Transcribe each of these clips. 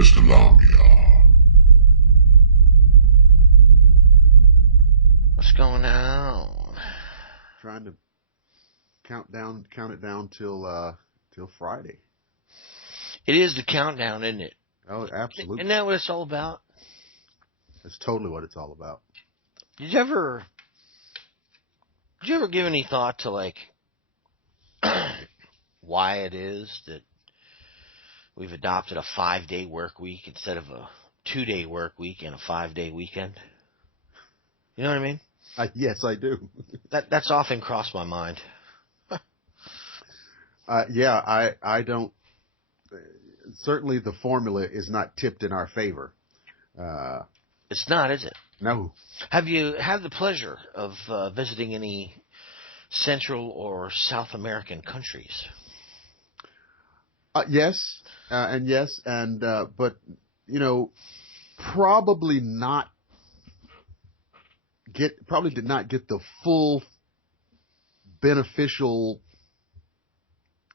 What's going on? Trying to count it down till Friday. It is the countdown, isn't it? Oh, absolutely. Isn't that what it's all about? That's totally what it's all about. Did you ever give any thought to like why it is that we've adopted a 5-day work week instead of a 2-day work week and a 5-day weekend? You know what I mean? Yes, I do. That's often crossed my mind. Yeah, I don't. Certainly, the formula is not tipped in our favor. It's not, is it? No. Have you had the pleasure of visiting any Central or South American countries? Yes, and yes, and but probably not probably did not get the full beneficial,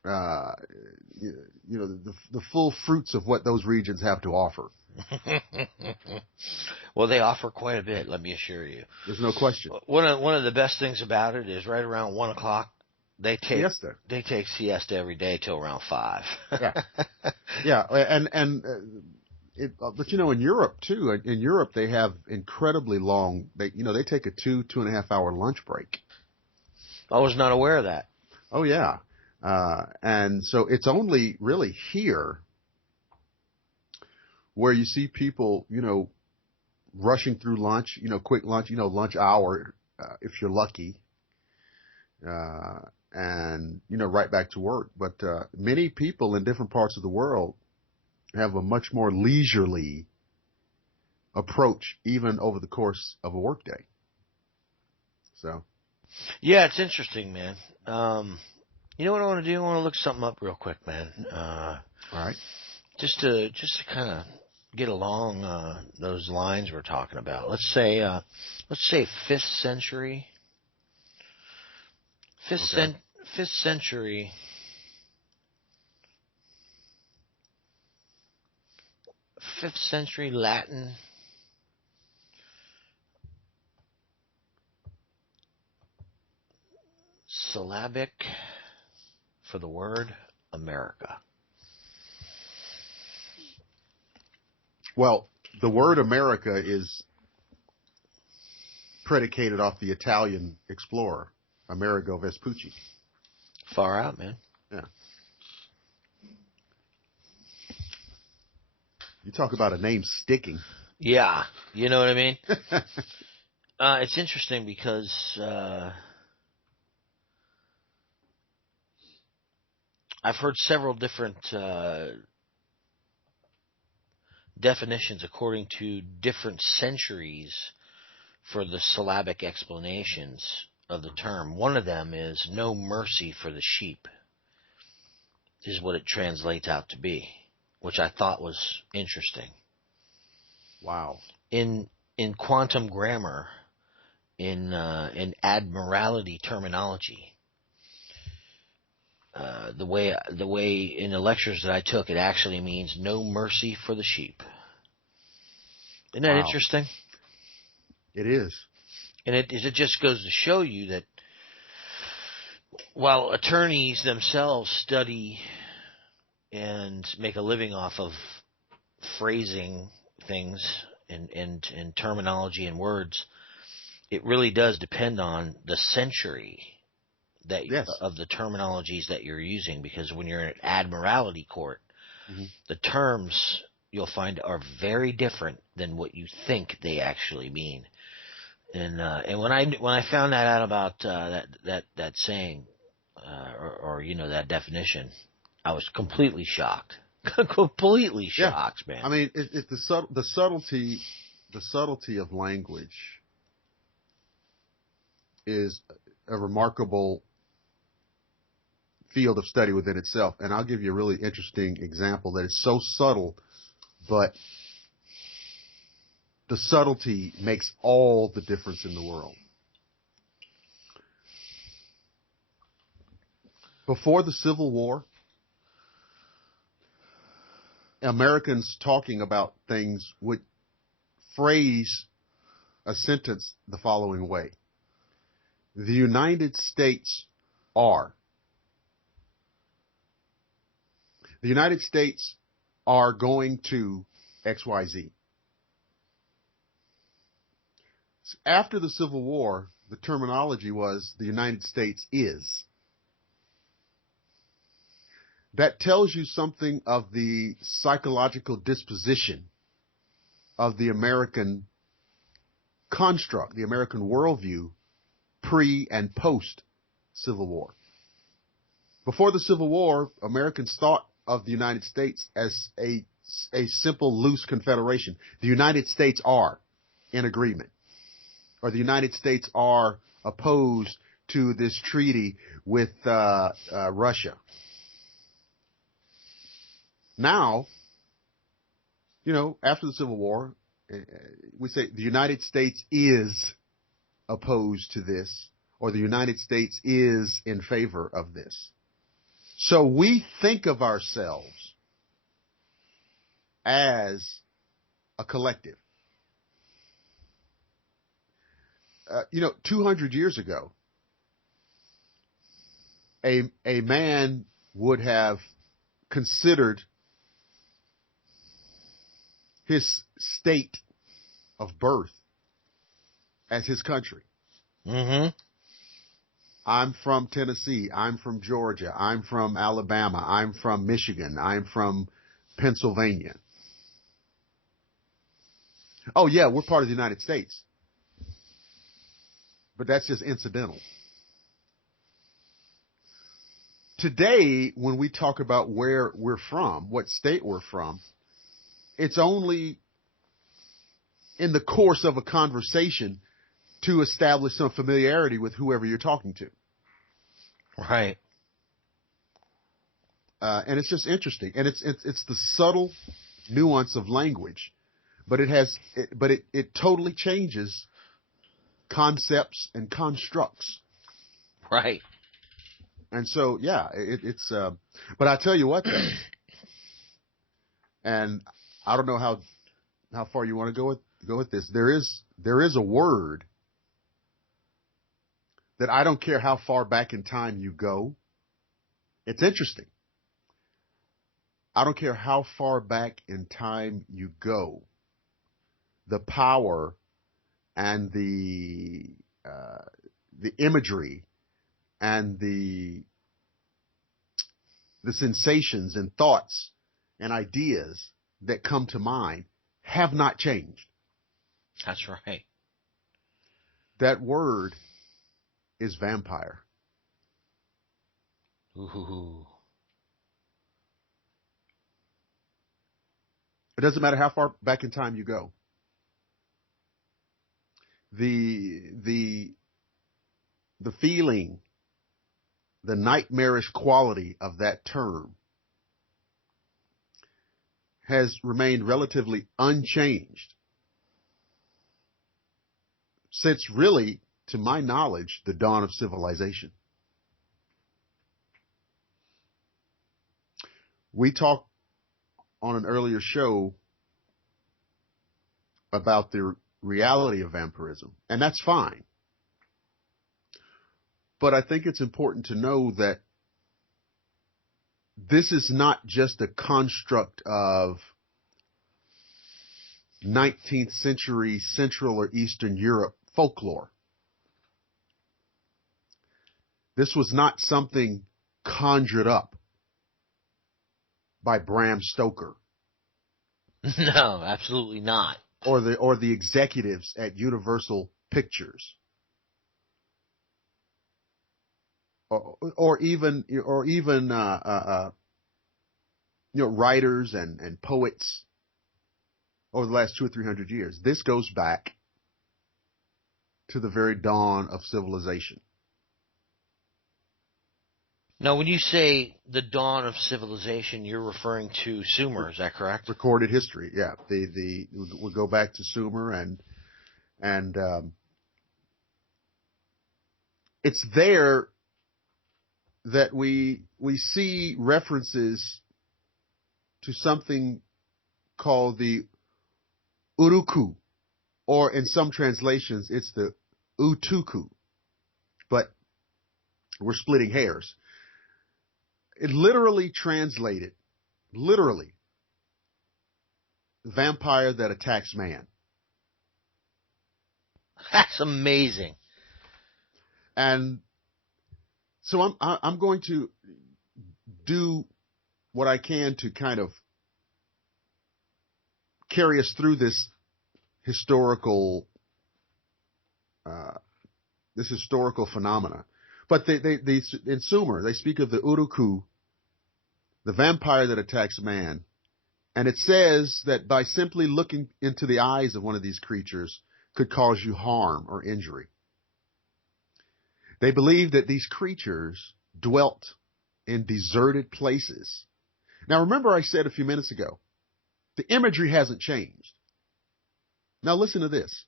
the full fruits of what those regions have to offer. Well, they offer quite a bit, let me assure you. There's no question. One of the best things about it is right around 1 o'clock they take siesta. They take siesta every day till around 5. Yeah, but in Europe too. In Europe they have incredibly long. They take a 2.5 hour lunch break. I was not aware of that. Oh yeah, and so it's only really here where you see people, rushing through lunch, quick lunch, lunch hour, if you're lucky, and, right back to work. But many people in different parts of the world have a much more leisurely approach, even over the course of a workday. So. Yeah, it's interesting, man. You know what I want to do? I want to look something up real quick, man. All right. Just to kind of get along those lines we're talking about. Let's say 5th century. 5th century. 5th century Latin. Syllabic for the word America. Well, the word America is predicated off the Italian explorer, Amerigo Vespucci. Far out, man. Yeah. You talk about a name sticking. Yeah, you know what I mean? It's interesting because I've heard several different definitions according to different centuries for the syllabic explanations of the term. One of them is no mercy for the sheep, is what it translates out to be, which I thought was interesting. Wow. In quantum grammar, in admiralty terminology, the way in the lectures that I took, it actually means no mercy for the sheep. Isn't that interesting? It is. And it just goes to show you that while attorneys themselves study and make a living off of phrasing things and terminology and words, it really does depend on the century of the terminologies that you're using, because when you're in an admiralty court, the terms you'll find are very different than what you think they actually mean. And when I found that out about that saying or that definition, I was completely shocked. Completely shocked, man. I mean, it's the subtlety of language is a remarkable field of study within itself. And I'll give you a really interesting example that is so subtle, but the subtlety makes all the difference in the world. Before the Civil War, Americans talking about things would phrase a sentence the following way: the United States are. The United States are going to XYZ. After the Civil War, the terminology was the United States is. That tells you something of the psychological disposition of the American construct, the American worldview, pre and post Civil War. Before the Civil War, Americans thought of the United States as a simple, loose confederation. The United States are in agreement, or the United States are opposed to this treaty with Russia. Now, after the Civil War, we say the United States is opposed to this, or the United States is in favor of this. So we think of ourselves as a collective. 200 years ago, a man would have considered his state of birth as his country. Mm-hmm. I'm from Tennessee. I'm from Georgia. I'm from Alabama. I'm from Michigan. I'm from Pennsylvania. Oh, yeah, we're part of the United States. But that's just incidental. Today, when we talk about where we're from, what state we're from, it's only in the course of a conversation to establish some familiarity with whoever you're talking to. Right. And it's just interesting. And it's the subtle nuance of language, but it totally changes concepts and constructs. Right. And so, yeah, but I tell you what, though, and I don't know how far you want to go with this. There is a word that I don't care how far back in time you go. It's interesting. I don't care how far back in time you go. The power and the imagery and the sensations and thoughts and ideas that come to mind have not changed. That's right. That word is vampire. Ooh. It doesn't matter how far back in time you go. The feeling, the nightmarish quality of that term has remained relatively unchanged since, really, to my knowledge, the dawn of civilization. We talked on an earlier show about the reality of vampirism, and that's fine. But I think it's important to know that this is not just a construct of 19th century Central or Eastern Europe folklore. This was not something conjured up by Bram Stoker. No, absolutely not. Or the executives at Universal Pictures. Or even writers and poets over the last 200 or 300 years. This goes back to the very dawn of civilization. Now, when you say the dawn of civilization, you're referring to Sumer, is that correct? Recorded history, yeah. We'll go back to Sumer and it's there that we see references to something called the uruku, or in some translations, it's the utuku. But we're splitting hairs. It literally translated, vampire that attacks man. That's amazing. And so I'm going to do what I can to kind of carry us through this historical phenomena. But in Sumer, they speak of the uruku, the vampire that attacks man. And it says that by simply looking into the eyes of one of these creatures could cause you harm or injury. They believed that these creatures dwelt in deserted places. Now, remember I said a few minutes ago, the imagery hasn't changed. Now listen to this.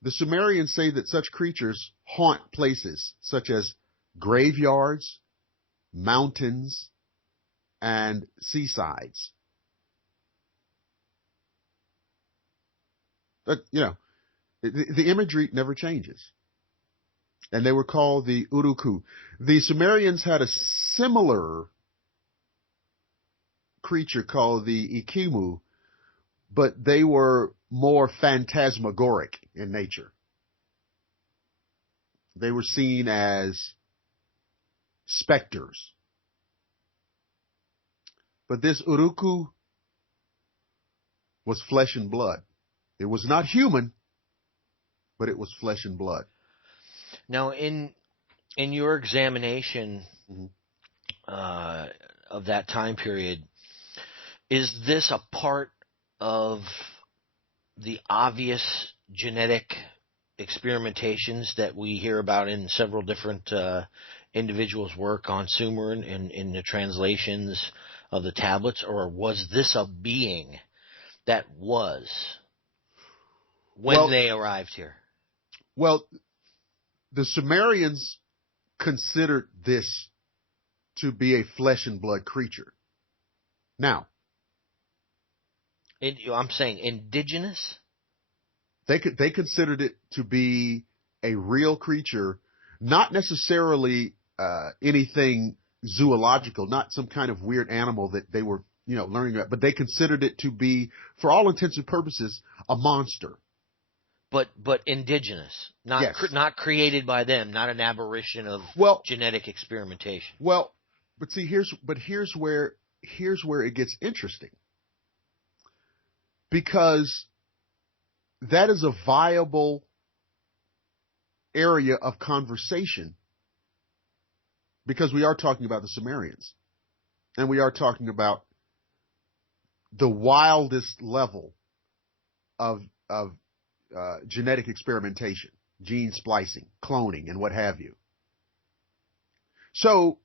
The Sumerians say that such creatures haunt places such as graveyards, mountains, and seasides. But, the imagery never changes. And they were called the uruku. The Sumerians had a similar creature called the ikimu, but they were more phantasmagoric in nature. They were seen as specters. But this uruku was flesh and blood. It was not human, but it was flesh and blood. Now, in your examination of that time period, is this a part of the obvious genetic experimentations that we hear about in several different individuals' work on Sumer and in the translations of the tablets, or was this a being that was when they arrived here? Well, the Sumerians considered this to be a flesh and blood creature. Now, I'm saying indigenous? They considered it to be a real creature, not necessarily anything zoological, not some kind of weird animal that they were, learning about, but they considered it to be, for all intents and purposes, a monster. But indigenous, not created by them, not an aberration of genetic experimentation. Well, but see, here's where it gets interesting, because that is a viable area of conversation, because we are talking about the Sumerians, and we are talking about the wildest level of genetic experimentation, gene splicing, cloning, and what have you. So,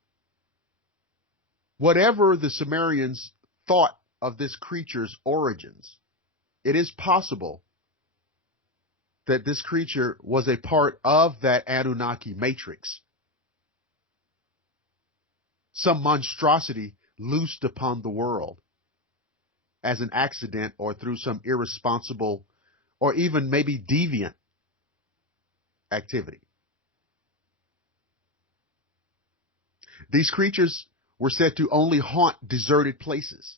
whatever the Sumerians thought of this creature's origins, it is possible that this creature was a part of that Anunnaki matrix. Some monstrosity loosed upon the world as an accident or through some irresponsible or even maybe deviant activity. These creatures were said to only haunt deserted places,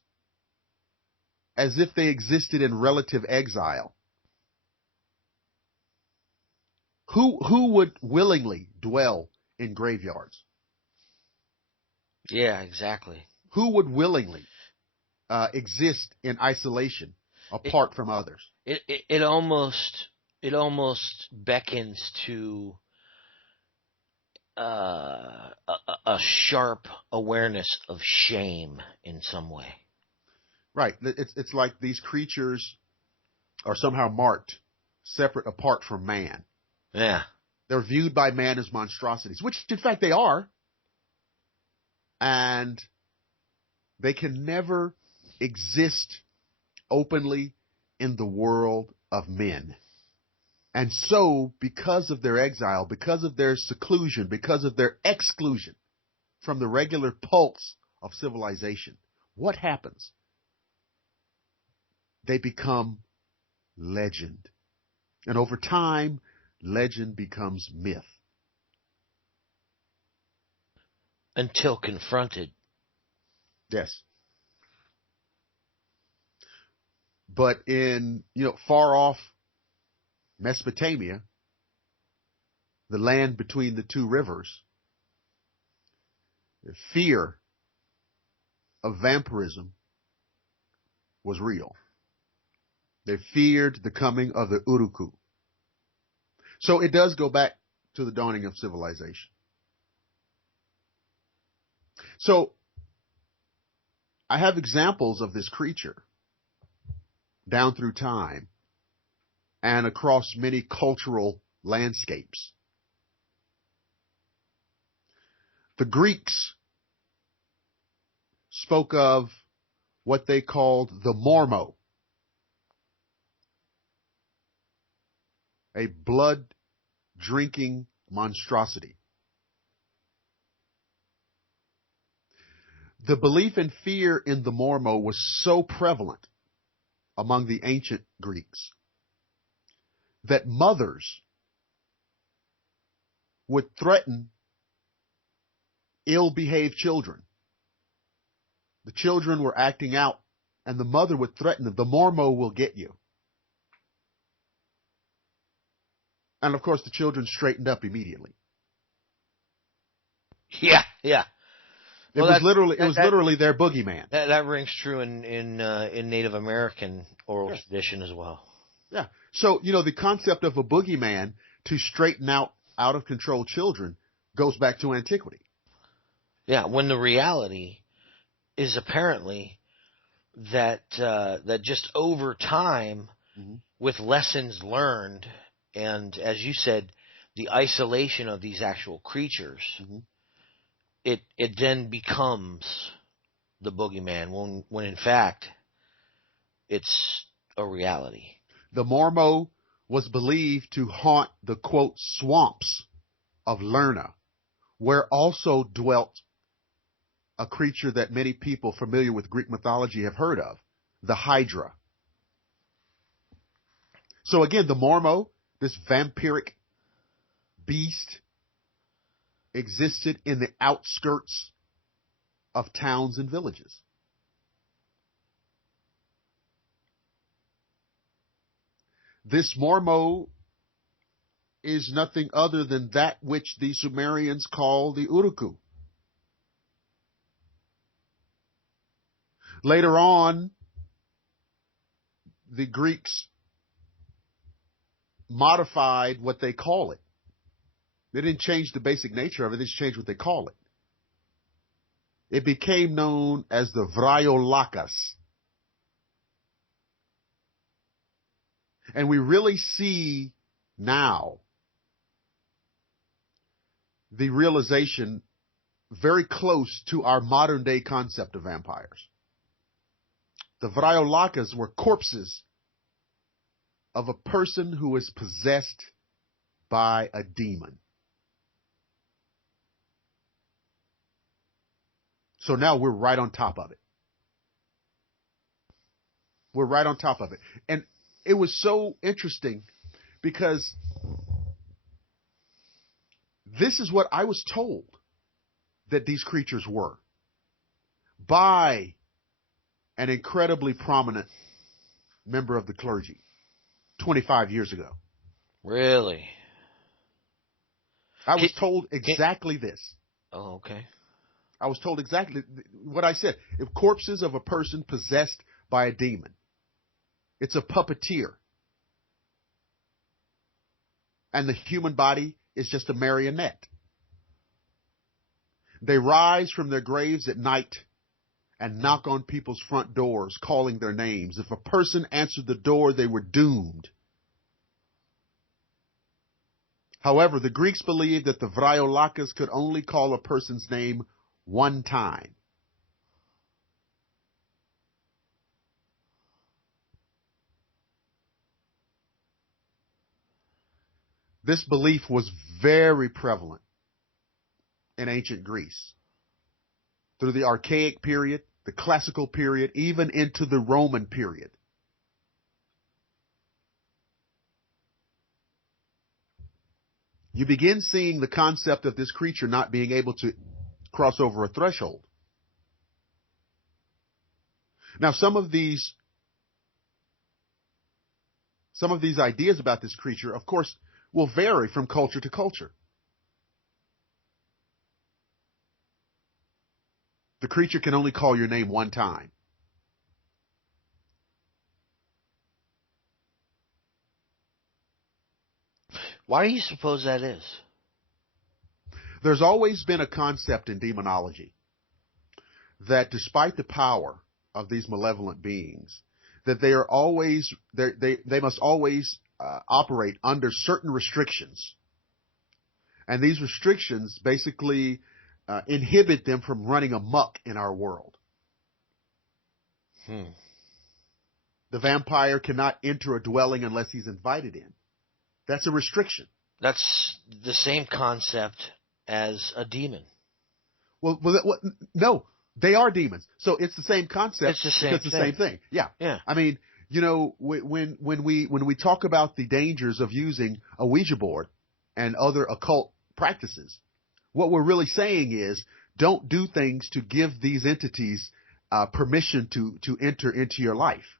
as if they existed in relative exile. Who would willingly dwell in graveyards? Yeah, exactly. Who would willingly exist in isolation apart from others? It almost beckons to a sharp awareness of shame in some way. Right. It's like these creatures are somehow marked separate, apart from man. Yeah. They're viewed by man as monstrosities, which in fact they are. And they can never exist openly in the world of men. And so, because of their exile, because of their seclusion, because of their exclusion from the regular pulse of civilization, what happens? they become legend. And over time, legend becomes myth. Until confronted. Yes. But in, far off Mesopotamia, the land between the two rivers, the fear of vampirism was real. They feared the coming of the Uruku. So it does go back to the dawning of civilization. So I have examples of this creature down through time and across many cultural landscapes. The Greeks spoke of what they called the mormo, a blood-drinking monstrosity. The belief and fear in the mormo was so prevalent among the ancient Greeks that mothers would threaten ill-behaved children. The children were acting out, and the mother would threaten them, the mormo will get you. And of course, the children straightened up immediately. Yeah, yeah. It was literally their boogeyman. That rings true in Native American oral tradition as well. Yeah. So, the concept of a boogeyman to straighten out of control children goes back to antiquity. Yeah, when the reality is apparently that just over time, with lessons learned, and as you said, the isolation of these actual creatures, it then becomes the boogeyman when in fact it's a reality. The mormo was believed to haunt the, quote, swamps of Lerna, where also dwelt a creature that many people familiar with Greek mythology have heard of, the Hydra. So again, the mormo, this vampiric beast, existed in the outskirts of towns and villages. This mormo is nothing other than that which the Sumerians call the Uruku. Later on, the Greeks modified what they call it. They didn't change the basic nature of it, they just changed what they call it. It became known as the Vryolakas. And we really see now the realization very close to our modern day concept of vampires. The Vryolakas were corpses of a person who was possessed by a demon. So now we're right on top of it. We're right on top of it. And it was so interesting because this is what I was told that these creatures were by an incredibly prominent member of the clergy 25 years ago. Really? I was told exactly this. Oh, okay. I was told exactly what I said. If corpses of a person possessed by a demon, it's a puppeteer. And the human body is just a marionette. They rise from their graves at night and knock on people's front doors, calling their names. If a person answered the door, they were doomed. However, the Greeks believed that the Vryolakas could only call a person's name one time. This belief was very prevalent in ancient Greece. Through the Archaic period, the Classical period, even into the Roman period. you begin seeing the concept of this creature not being able to cross over a threshold. Now, some of these ideas about this creature, of course, will vary from culture to culture. The creature can only call your name one time. Why do you suppose that is? There's always been a concept in demonology that despite the power of these malevolent beings, that they must always operate under certain restrictions. And these restrictions basically inhibit them from running amok in our world. The vampire cannot enter a dwelling unless he's invited in. That's a restriction. That's the same concept as a demon. Well, no, they are demons. So it's the same concept. It's the same because it's the same thing. Yeah. Yeah. I mean, you know, when we talk about the dangers of using a Ouija board and other occult practices, what we're really saying is don't do things to give these entities permission to enter into your life.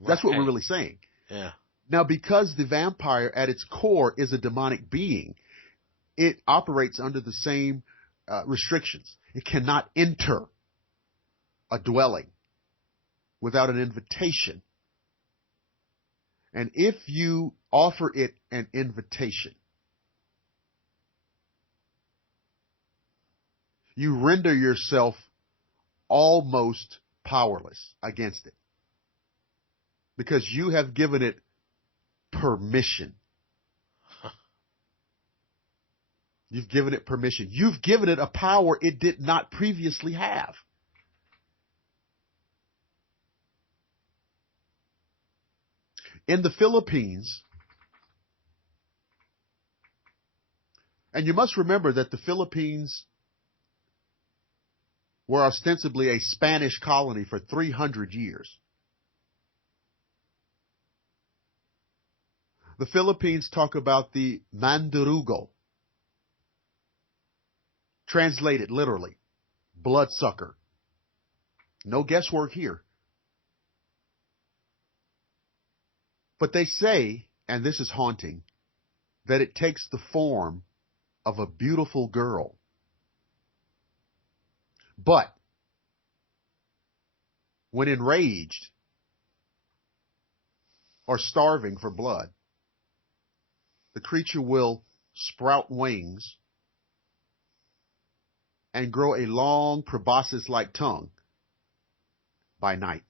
That's what we're really saying. Yeah. Now, because the vampire at its core is a demonic being, it operates under the same restrictions. It cannot enter a dwelling without an invitation. And if you offer it an invitation, you render yourself almost powerless against it, because you have given it permission. You've given it permission. You've given it a power it did not previously have. In the Philippines, and you must remember that the Philippines were ostensibly a Spanish colony for 300 years. The Philippines talk about the mandurugo. Translated literally, bloodsucker. No guesswork here. But they say, and this is haunting, that it takes the form of a beautiful girl. But when enraged or starving for blood, the creature will sprout wings and grow a long proboscis-like tongue by night.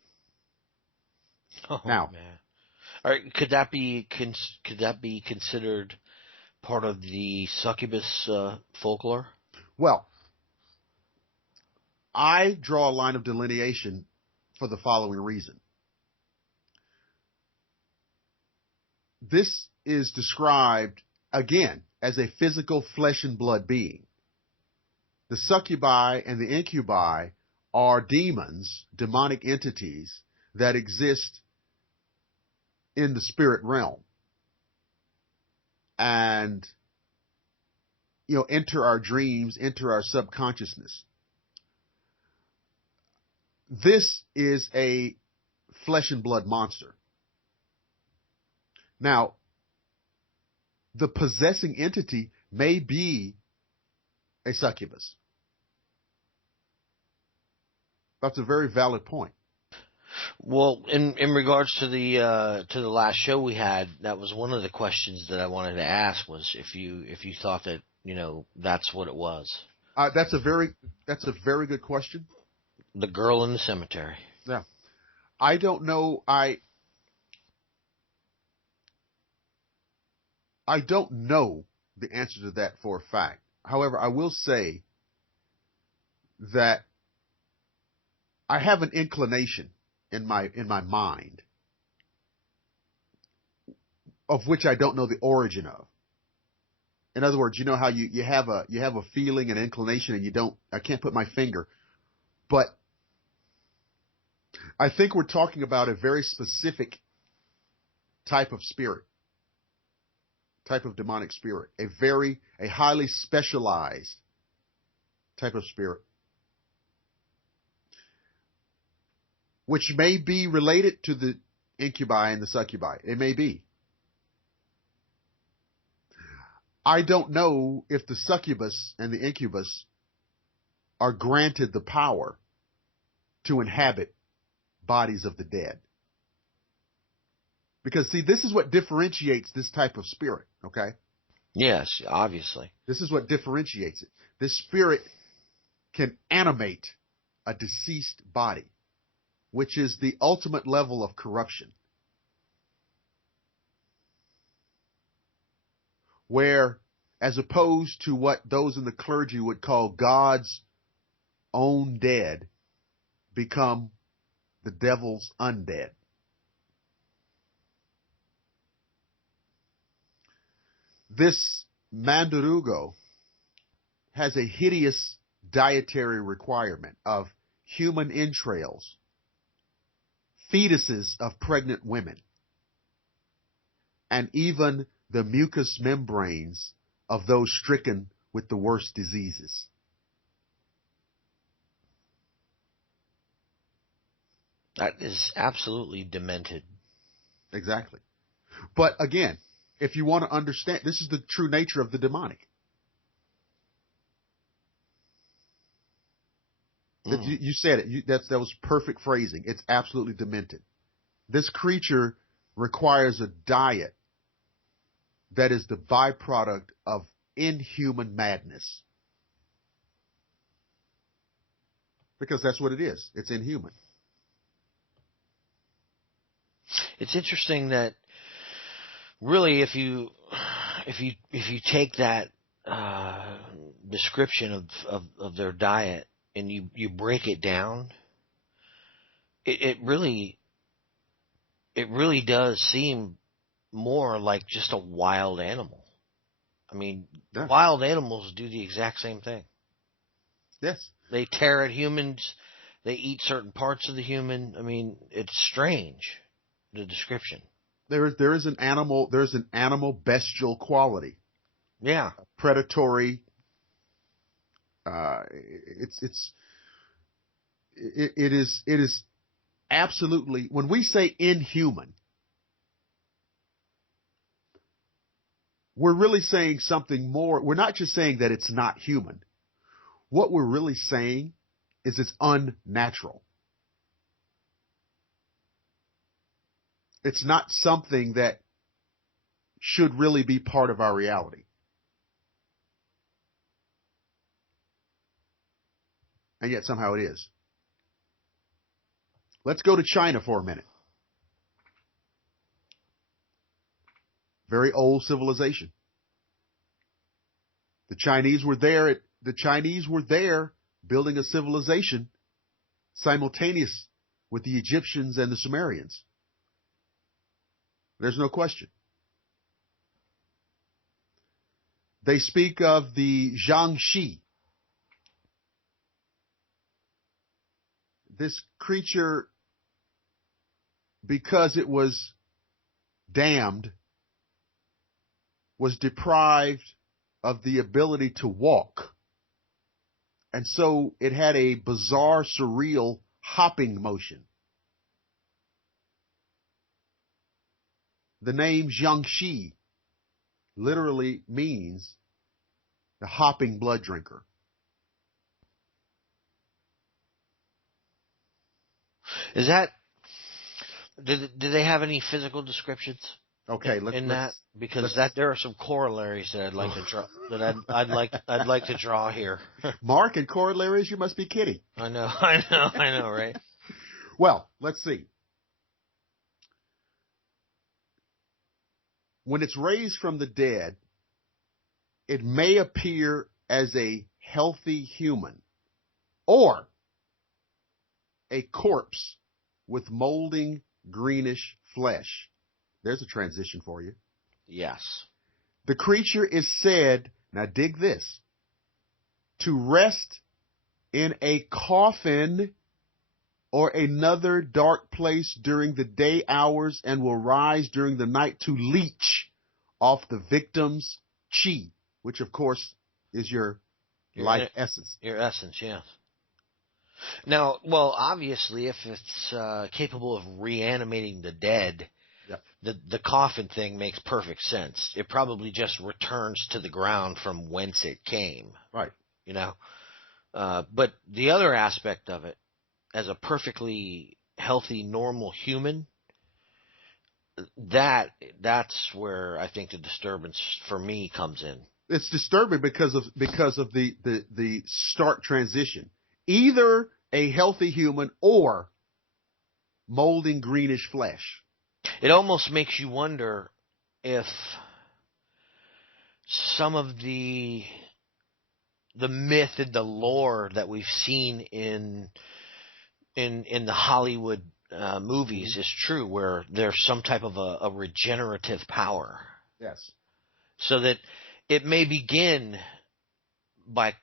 Oh, now, man. All right, could that be considered part of the succubus folklore? Well, I draw a line of delineation for the following reason. This is described, again, as a physical flesh and blood being. The succubi and the incubi are demons, demonic entities that exist in the spirit realm and, enter our dreams, enter our subconsciousness. This is a flesh and blood monster. Now, the possessing entity may be a succubus. That's a very valid point. Well, in regards to the last show we had, that was one of the questions that I wanted to ask, was if you thought that that's what it was. That's a very good question. The girl in the cemetery. Yeah, I don't know. I don't know the answer to that for a fact. However, I will say that I have an inclination in my mind, of which I don't know the origin of. In other words, how you have a feeling, an inclination, and I can't put my finger, but I think we're talking about a very specific type of spirit. type of demonic spirit, a highly specialized type of spirit, which may be related to the incubi and the succubi. It may be. I don't know if the succubus and the incubus are granted the power to inhabit bodies of the dead. Because, see, this is what differentiates this type of spirit, okay? Yes, obviously. This is what differentiates it. This spirit can animate a deceased body, which is the ultimate level of corruption. Where, as opposed to what those in the clergy would call God's own dead, become the devil's undead. This Mandarugo has a hideous dietary requirement of human entrails, fetuses of pregnant women, and even the mucous membranes of those stricken with the worst diseases. That is absolutely demented. Exactly. But again, if you want to understand, this is the true nature of the demonic. You said it. That was perfect phrasing. It's absolutely demented. This creature requires a diet that is the byproduct of inhuman madness. Because that's what it is. It's inhuman. It's interesting that really if you take that description of their diet and you break it down, it really does seem more like just a wild animal. I mean, Yeah. Wild animals do the exact same thing. Yes. They tear at humans. They eat certain parts of the human. I mean, it's strange, the description. There's an animal bestial quality. Yeah. Predatory. It is absolutely, when we say inhuman, we're really saying something more. We're not just saying that it's not human. What we're really saying is it's unnatural. It's not something that should really be part of our reality. And yet somehow it is. Let's go to China for a minute. Very old civilization. The Chinese were there building a civilization simultaneous with the Egyptians and the Sumerians. There's no question. They speak of the Jiangshi. This creature, because it was damned, was deprived of the ability to walk. And so it had a bizarre, surreal hopping motion. The name Jiangshi literally means the hopping blood drinker. Is that, do they have any physical descriptions? Okay, because there are some corollaries that I'd like to draw. I'd like to draw here. Mark, and corollaries? You must be kidding. I know, right? Well, let's see. When it's raised from the dead, it may appear as a healthy human or a corpse with molding greenish flesh. There's a transition for you. Yes. The creature is said, now dig this, to rest in a coffin or another dark place during the day hours and will rise during the night to leech off the victim's chi, which of course is your life essence. Your essence, yes. Now, well, obviously, if it's capable of reanimating the dead, Yep. the coffin thing makes perfect sense. It probably just returns to the ground from whence it came. Right. You know, but the other aspect of it, as a perfectly healthy, normal human, that's where I think the disturbance for me comes in. It's disturbing because of the stark transition. Either a healthy human or molding greenish flesh. It almost makes you wonder if some of the myth and the lore that we've seen in the Hollywood movies is true, where there's some type of a regenerative power. Yes. So that it may begin by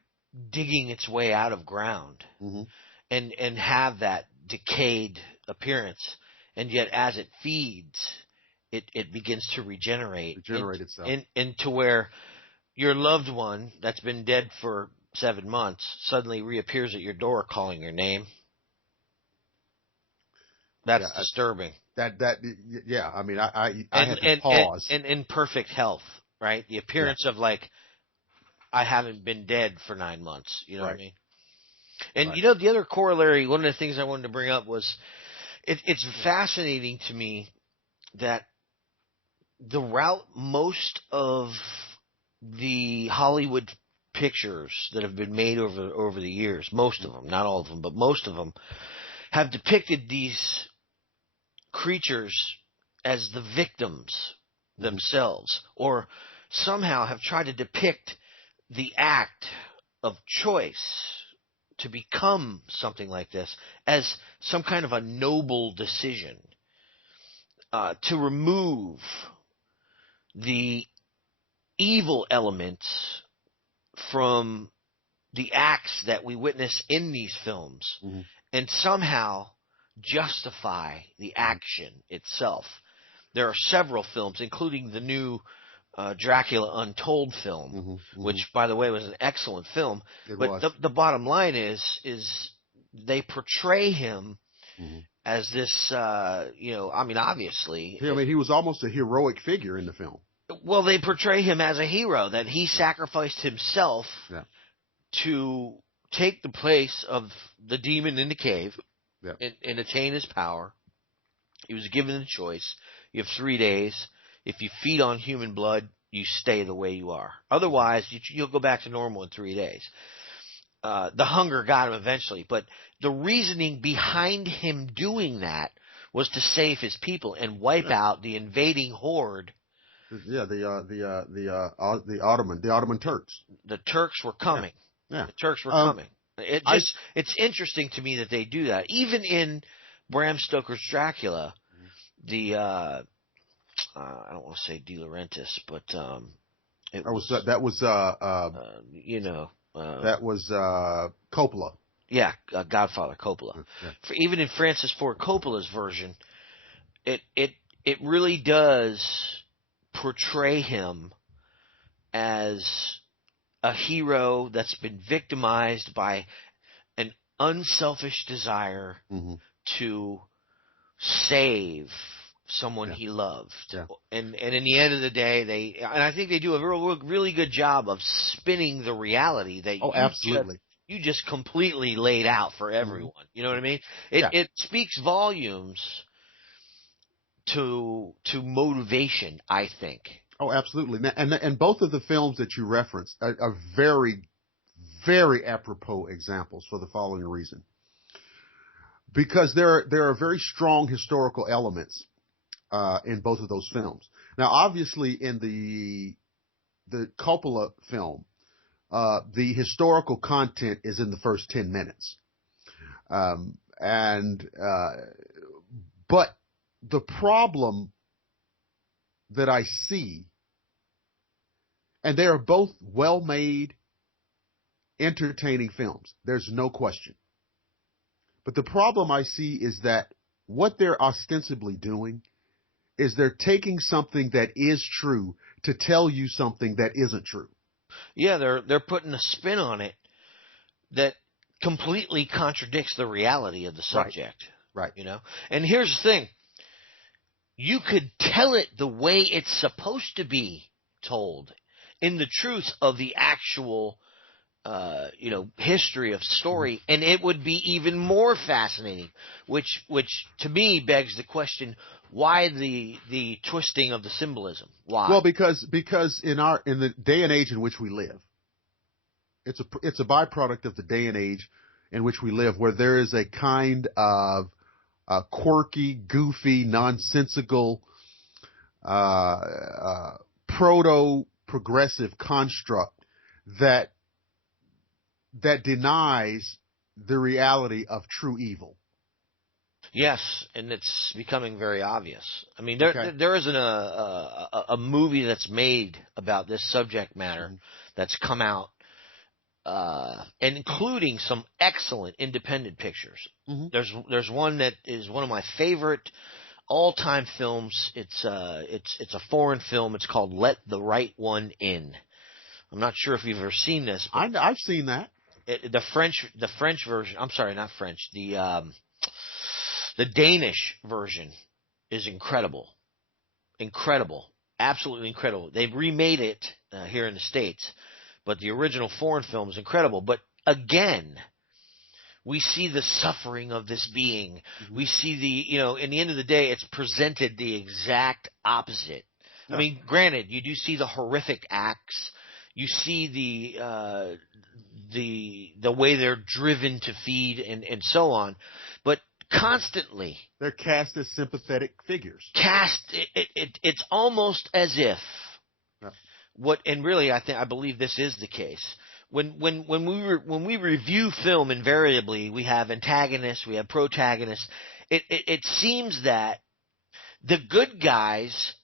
digging its way out of ground and have that decayed appearance, and yet as it feeds, it begins to regenerate itself into where your loved one that's been dead for 7 months suddenly reappears at your door calling your name. That's disturbing. Yeah. I mean, I had to pause. And in perfect health, right? The appearance of like, I haven't been dead for 9 months. You know what I mean? And you know, the other corollary, one of the things I wanted to bring up was, it's fascinating to me that the route most of the Hollywood pictures that have been made over the years, most of them, not all of them, but most of them, have depicted these creatures as the victims themselves, or somehow have tried to depict the act of choice to become something like this as some kind of a noble decision, to remove the evil elements from the acts that we witness in these films, and somehow justify the action itself. There are several films, including the new Dracula Untold film, which, by the way, was an excellent film. But the bottom line is they portray him as this, I mean, obviously. I mean, he was almost a heroic figure in the film. Well, they portray him as a hero, that he sacrificed himself to take the place of the demon in the cave and attain his power. He was given the choice. You have 3 days. If you feed on human blood, you stay the way you are. Otherwise, you'll go back to normal in 3 days. The hunger got him eventually, but the reasoning behind him doing that was to save his people and wipe out the invading horde. Yeah, the Ottoman Turks. The Turks were coming. Yeah. The Turks were coming. It's interesting to me that they do that. Even in Bram Stoker's Dracula, the I don't want to say De Laurentiis, but that was Coppola. Yeah, Godfather Coppola. Yeah. Even in Francis Ford Coppola's version, it really does portray him as a hero that's been victimized by an unselfish desire to save someone he loved. And in the end of the day, I think they do a really good job of spinning the reality that you just completely laid out for everyone. You know what I mean? It speaks volumes to motivation, I think. Oh, absolutely. And both of the films that you referenced are very, very apropos examples for the following reason. Because there are very strong historical elements in both of those films. Now, obviously, in the Coppola film, the historical content is in the first 10 minutes. But the problem that I see, and they are both well-made, entertaining films. There's no question. But the problem I see is that what they're ostensibly doing is they're taking something that is true to tell you something that isn't true. Yeah, they're putting a spin on it that completely contradicts the reality of the Right. subject. Right. You know? And here's the thing. You could tell it the way it's supposed to be told in the truth of the actual history of story, and it would be even more fascinating, which to me begs the question, why the twisting of the symbolism? Why? Well, because in the day and age in which we live, it's a byproduct of the day and age in which we live, where there is a kind of quirky, goofy, nonsensical, proto-progressive construct that denies the reality of true evil. Yes, and it's becoming very obvious. I mean, Okay. there isn't a movie that's made about this subject matter that's come out, and including some excellent independent pictures. There's one that is one of my favorite all-time films. It's a foreign film. It's called Let the Right One In. I'm not sure if you've ever seen this. I've seen that. The French version. I'm sorry, not French. The Danish version is incredible, absolutely incredible. They've remade it here in the States, but the original foreign film is incredible. But again, we see the suffering of this being. We see in the end of the day, it's presented the exact opposite. Yeah. I mean, granted, you do see the horrific acts. You see the way they're driven to feed and so on, but constantly they're cast as sympathetic figures. It's almost as if and really I believe this is the case. When we review film, invariably we have antagonists, we have protagonists. It seems that the good guys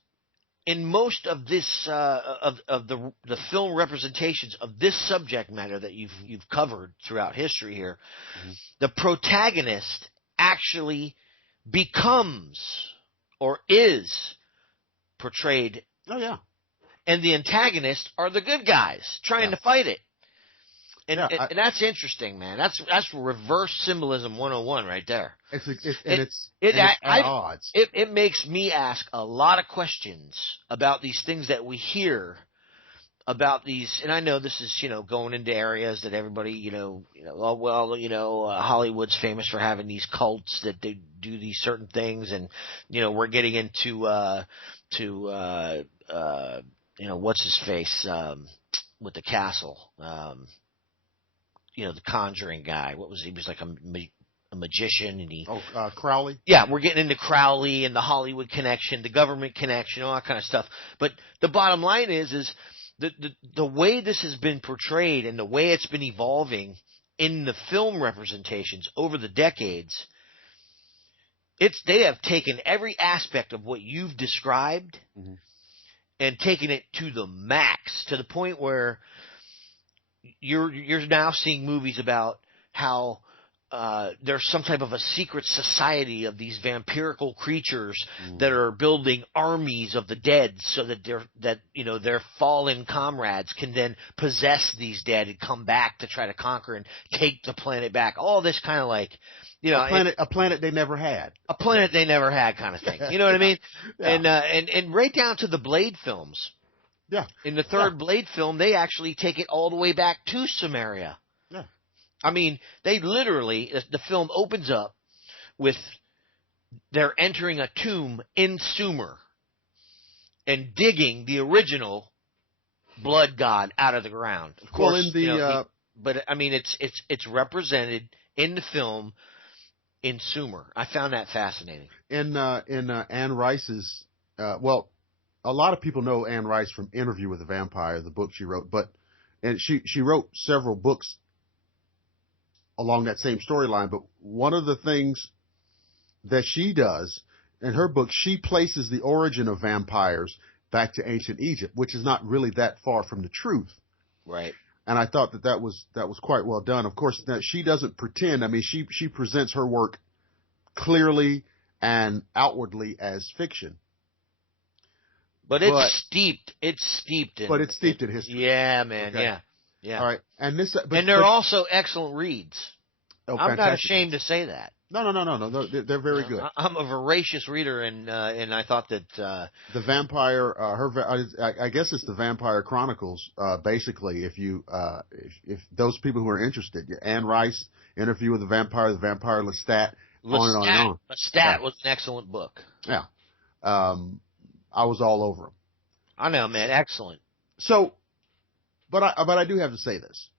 in most of this of the film representations of this subject matter that you've covered throughout history here, the protagonist actually becomes or is portrayed. Oh yeah. And the antagonists are the good guys trying to fight it. And, and that's interesting, man. That's reverse symbolism 101 right there. It's at odds. It makes me ask a lot of questions about these things that we hear about these. And I know this is, going into areas that everybody, Hollywood's famous for having these cults that they do these certain things. And, we're getting into, what's his face, with the castle, the Conjuring guy. He was like a magician, and Crowley. Yeah, we're getting into Crowley and the Hollywood connection, the government connection, all that kind of stuff. But the bottom line is the way this has been portrayed and the way it's been evolving in the film representations over the decades. They have taken every aspect of what you've described and taken it to the max, to the point where you're now seeing movies about how there's some type of a secret society of these vampirical creatures that are building armies of the dead, so that their fallen comrades can then possess these dead and come back to try to conquer and take the planet back. All this kind of like, a planet they never had. A planet they never had kind of thing. You know what I mean? Yeah. And right down to the Blade films. Yeah. In the third Blade film, they actually take it all the way back to Sumeria. Yeah. I mean, they literally, the film opens up with they're entering a tomb in Sumer and digging the original blood god out of the ground. Of course, but I mean, it's represented in the film in Sumer. I found that fascinating. In Anne Rice's, a lot of people know Anne Rice from Interview with a Vampire, the book she wrote, and she wrote several books along that same storyline. But one of the things that she does in her book, she places the origin of vampires back to ancient Egypt, which is not really that far from the truth. Right. And I thought that was quite well done. Of course, she doesn't pretend. I mean, she presents her work clearly and outwardly as fiction. But but it's steeped it's steeped in history. Yeah, man. Okay. Yeah. Yeah. All right. And this, And they're also excellent reads. oh, I'm not fantastic. ashamed to say that. No. They're very good. I'm a voracious reader, and I thought that The vampire, I guess it's the Vampire Chronicles. Basically, if those people who are interested, Anne Rice, Interview with the Vampire Lestat, on and on and on. Lestat was an excellent book. Yeah. I was all over them. I know, man. Excellent. So, but I do have to say this.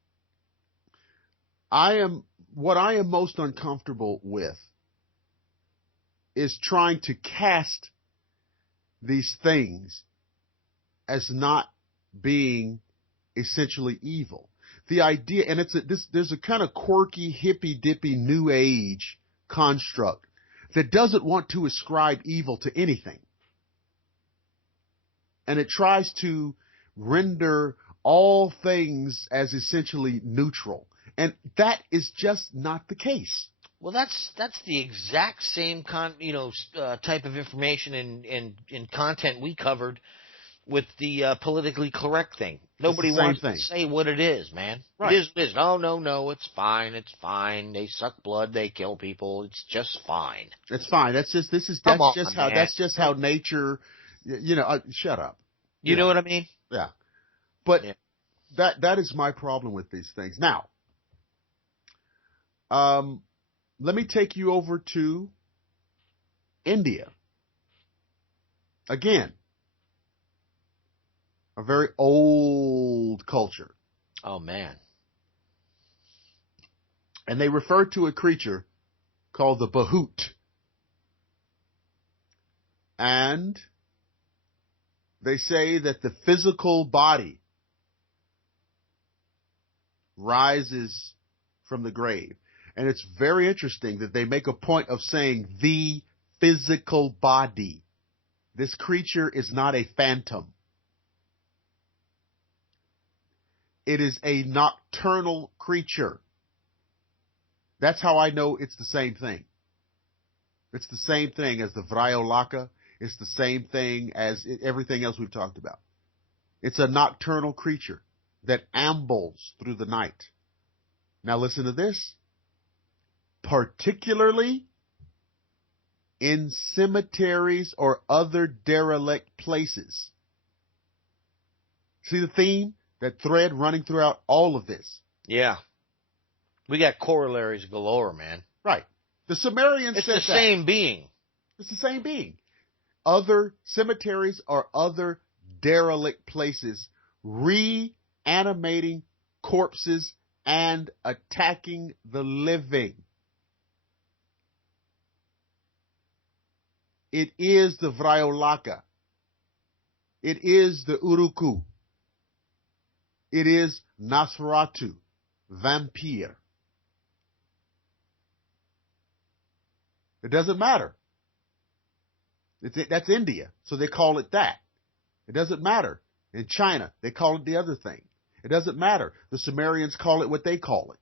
What I am most uncomfortable with is trying to cast these things as not being essentially evil. The idea, and there's a kind of quirky, hippy-dippy, new age construct that doesn't want to ascribe evil to anything. And it tries to render all things as essentially neutral. And that is just not the case. Well, that's the exact same type of information and content we covered with the politically correct thing. Nobody wants to say what it is, man. Right. It is. Oh, no, it's fine. It's fine. They suck blood. They kill people. It's just fine. It's fine. That's just how nature. Shut up. You know what I mean? Yeah. But that is my problem with these things. Now, let me take you over to India. Again, a very old culture. Oh, man. And they refer to a creature called the Bahut. And they say that the physical body rises from the grave. And it's very interesting that they make a point of saying the physical body. This creature is not a phantom. It is a nocturnal creature. That's how I know it's the same thing. It's the same thing as the Vriolaka. It's the same thing as everything else we've talked about. It's a nocturnal creature that ambles through the night. Now listen to this. Particularly in cemeteries or other derelict places. See the theme? That thread running throughout all of this. Yeah. We got corollaries galore, man. Right. The Sumerians said that. It's the same being. It's the same being. Other cemeteries or other derelict places reanimating corpses and attacking the living. It is the Vriolaka. It is the Uruku. It is Nosferatu, vampire. It doesn't matter. That's India, so they call it that. It doesn't matter. In China, they call it the other thing. It doesn't matter. The Sumerians call it what they call it.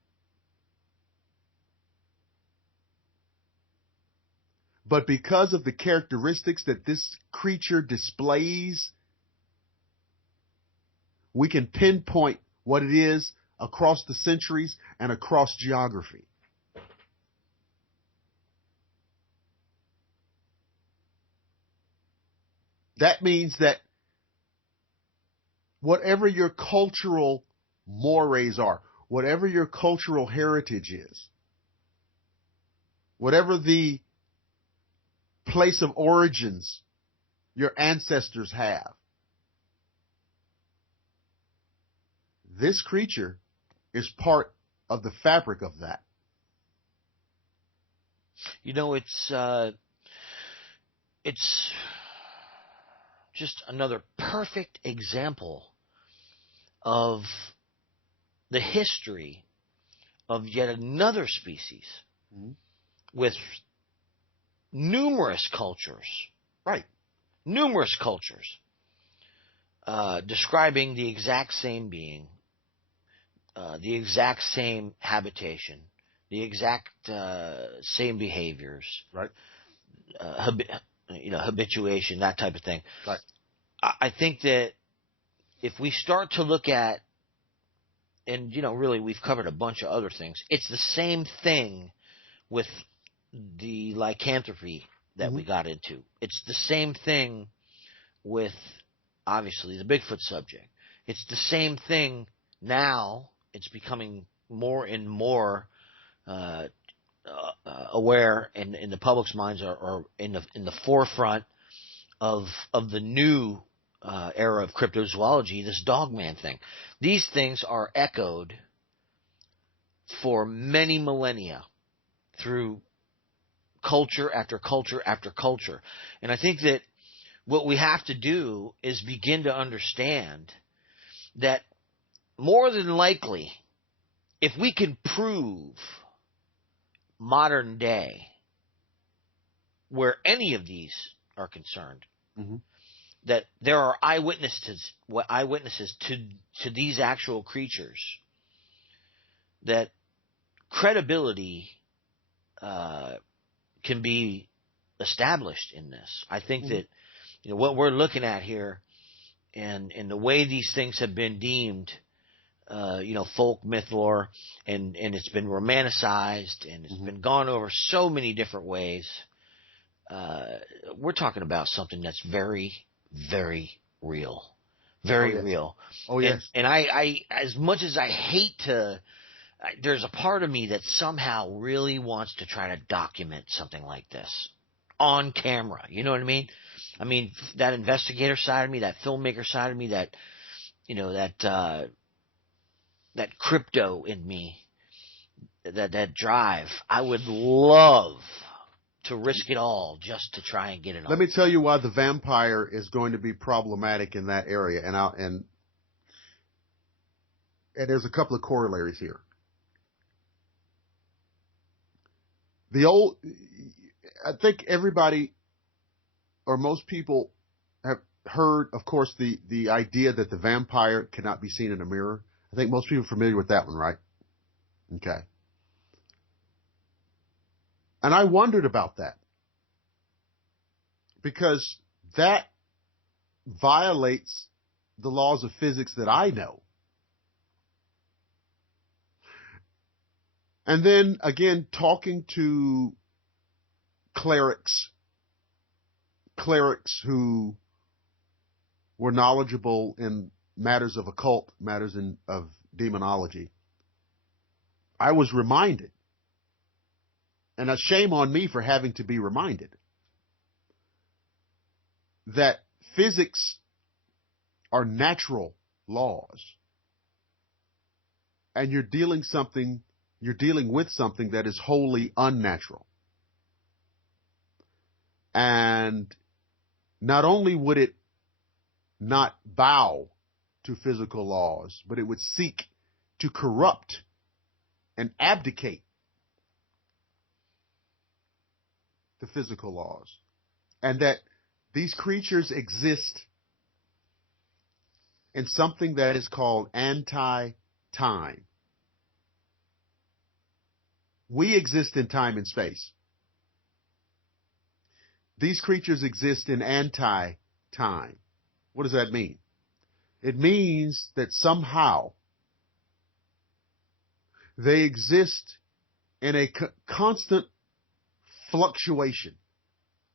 But because of the characteristics that this creature displays, we can pinpoint what it is across the centuries and across geography. That means that whatever your cultural mores are, whatever your cultural heritage is, whatever the place of origins your ancestors have, this creature is part of the fabric of that. You know, it's just another perfect example of the history of yet another species with numerous cultures. Right. Numerous cultures describing the exact same being, the exact same habitation, the exact same behaviors, right? Habituation, that type of thing. Right. I think that if we start to look at, and really we've covered a bunch of other things. It's the same thing with the lycanthropy that we got into. It's the same thing with obviously the Bigfoot subject. It's the same thing now. It's becoming more and more aware, and in the public's minds are in the forefront of the new era of cryptozoology, this dogman thing. These things are echoed for many millennia through culture after culture after culture. And I think that what we have to do is begin to understand that more than likely, if we can prove modern day where any of these are concerned, that there are eyewitnesses to these actual creatures, that credibility can be established in this. I think that what we're looking at here, and the way these things have been deemed, folk myth lore, and it's been romanticized, and it's been gone over so many different ways. We're talking about something that's very, very real. Very real. Oh, yes. And I, as much as I hate to, there's a part of me that somehow really wants to try to document something like this on camera. You know what I mean? I mean, that investigator side of me, that filmmaker side of me, that, that crypto in me, that drive, I would love to risk it all just to try and get it on. Let me tell you why the vampire is going to be problematic in that area, and there's a couple of corollaries here. I think everybody, or most people, have heard, of course, the idea that the vampire cannot be seen in a mirror. I think most people are familiar with that one, right? Okay. And I wondered about that, because that violates the laws of physics that I know. And then, again, talking to clerics who were knowledgeable in matters of occult, matters of demonology, I was reminded, and a shame on me for having to be reminded, that physics are natural laws, and you're dealing with something that is wholly unnatural. And not only would it not bow to physical laws, but it would seek to corrupt and abdicate the physical laws. And that these creatures exist in something that is called anti-time. We exist in time and space. These creatures exist in anti-time. What does that mean? It means that somehow they exist in a constant fluctuation,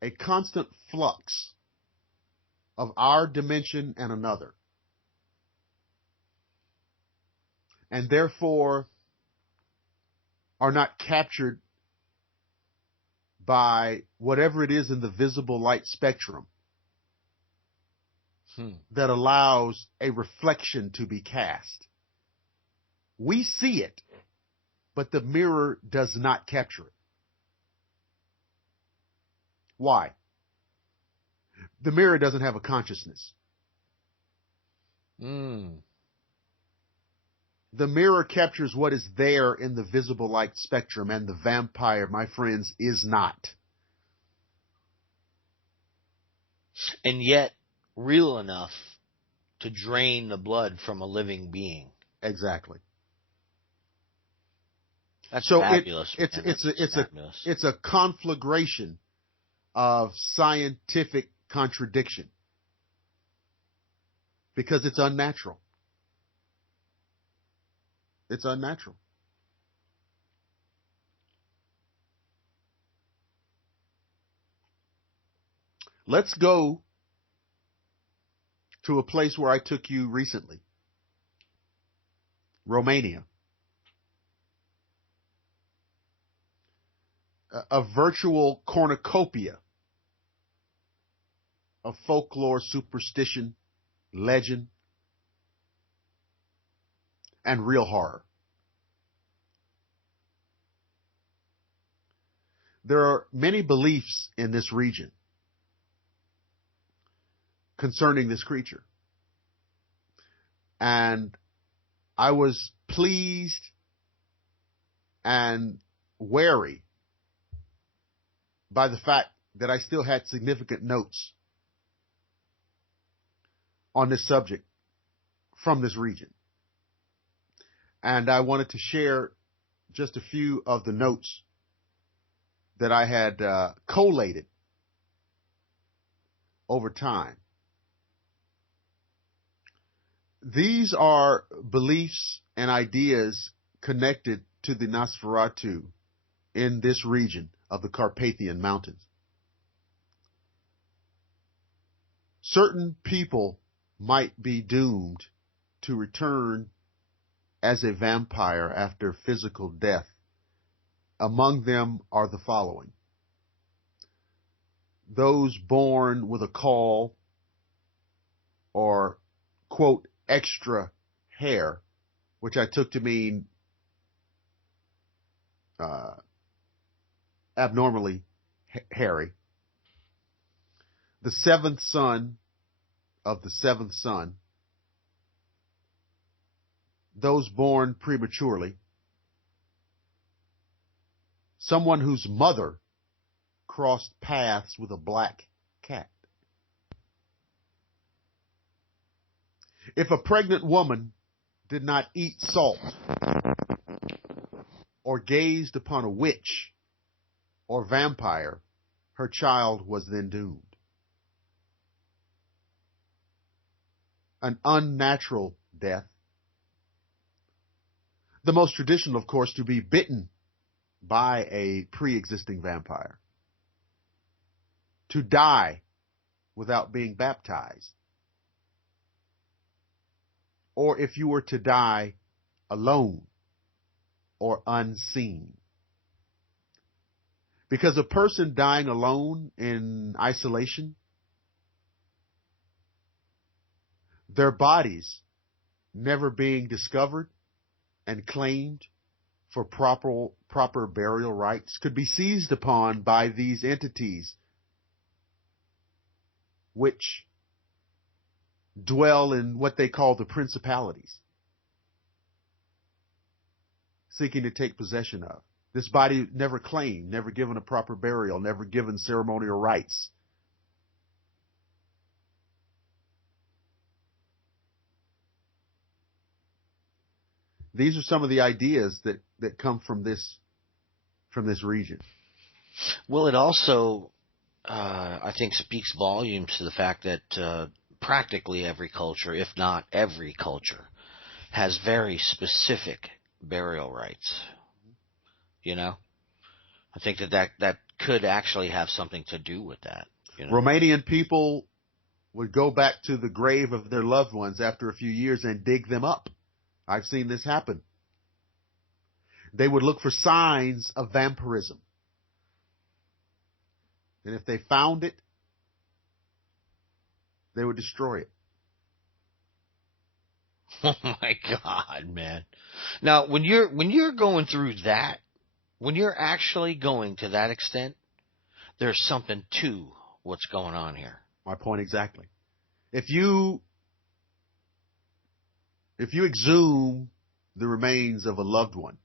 a constant flux of our dimension and another. And therefore are not captured by whatever it is in the visible light spectrum that allows a reflection to be cast. We see it, but the mirror does not capture it. Why? The mirror doesn't have a consciousness. The mirror captures what is there in the visible light spectrum, and the vampire, my friends, is not. And yet, real enough to drain the blood from a living being. Exactly. That's so fabulous. It's a conflagration of scientific contradiction. because it's unnatural. It's unnatural. Let's go to a place where I took you recently, Romania. A virtual cornucopia of folklore, superstition, legend, and real horror. There are many beliefs in this region concerning this creature. And I was pleased and wary by the fact that I still had significant notes on this subject from this region. And I wanted to share just a few of the notes that I had collated over time. These are beliefs and ideas connected to the Nosferatu in this region of the Carpathian Mountains. Certain people might be doomed to return as a vampire after physical death. Among them are the following: those born with a caul or, quote, extra hair, which I took to mean abnormally hairy. The seventh son of the seventh son. Those born prematurely. Someone whose mother crossed paths with a black cat. If a pregnant woman did not eat salt or gazed upon a witch or vampire, her child was then doomed. An unnatural death. The most traditional, of course, to be bitten by a pre-existing vampire. To die without being baptized. Or if you were to die alone or unseen. Because a person dying alone in isolation, their bodies never being discovered and claimed for proper burial rites could be seized upon by these entities which dwell in what they call the principalities, seeking to take possession of. This body never claimed, never given a proper burial, never given ceremonial rites. These are some of the ideas that come from this region. Well, it also, I think, speaks volumes to the fact that practically every culture, if not every culture, has very specific burial rites. You know? I think that could actually have something to do with that. You know? Romanian people would go back to the grave of their loved ones after a few years and dig them up. I've seen this happen. They would look for signs of vampirism. And if they found it, they would destroy it. Oh my God, man. Now, when you're going through that, when you're actually going to that extent, there's something to what's going on here. My point exactly. If you exhume the remains of a loved one,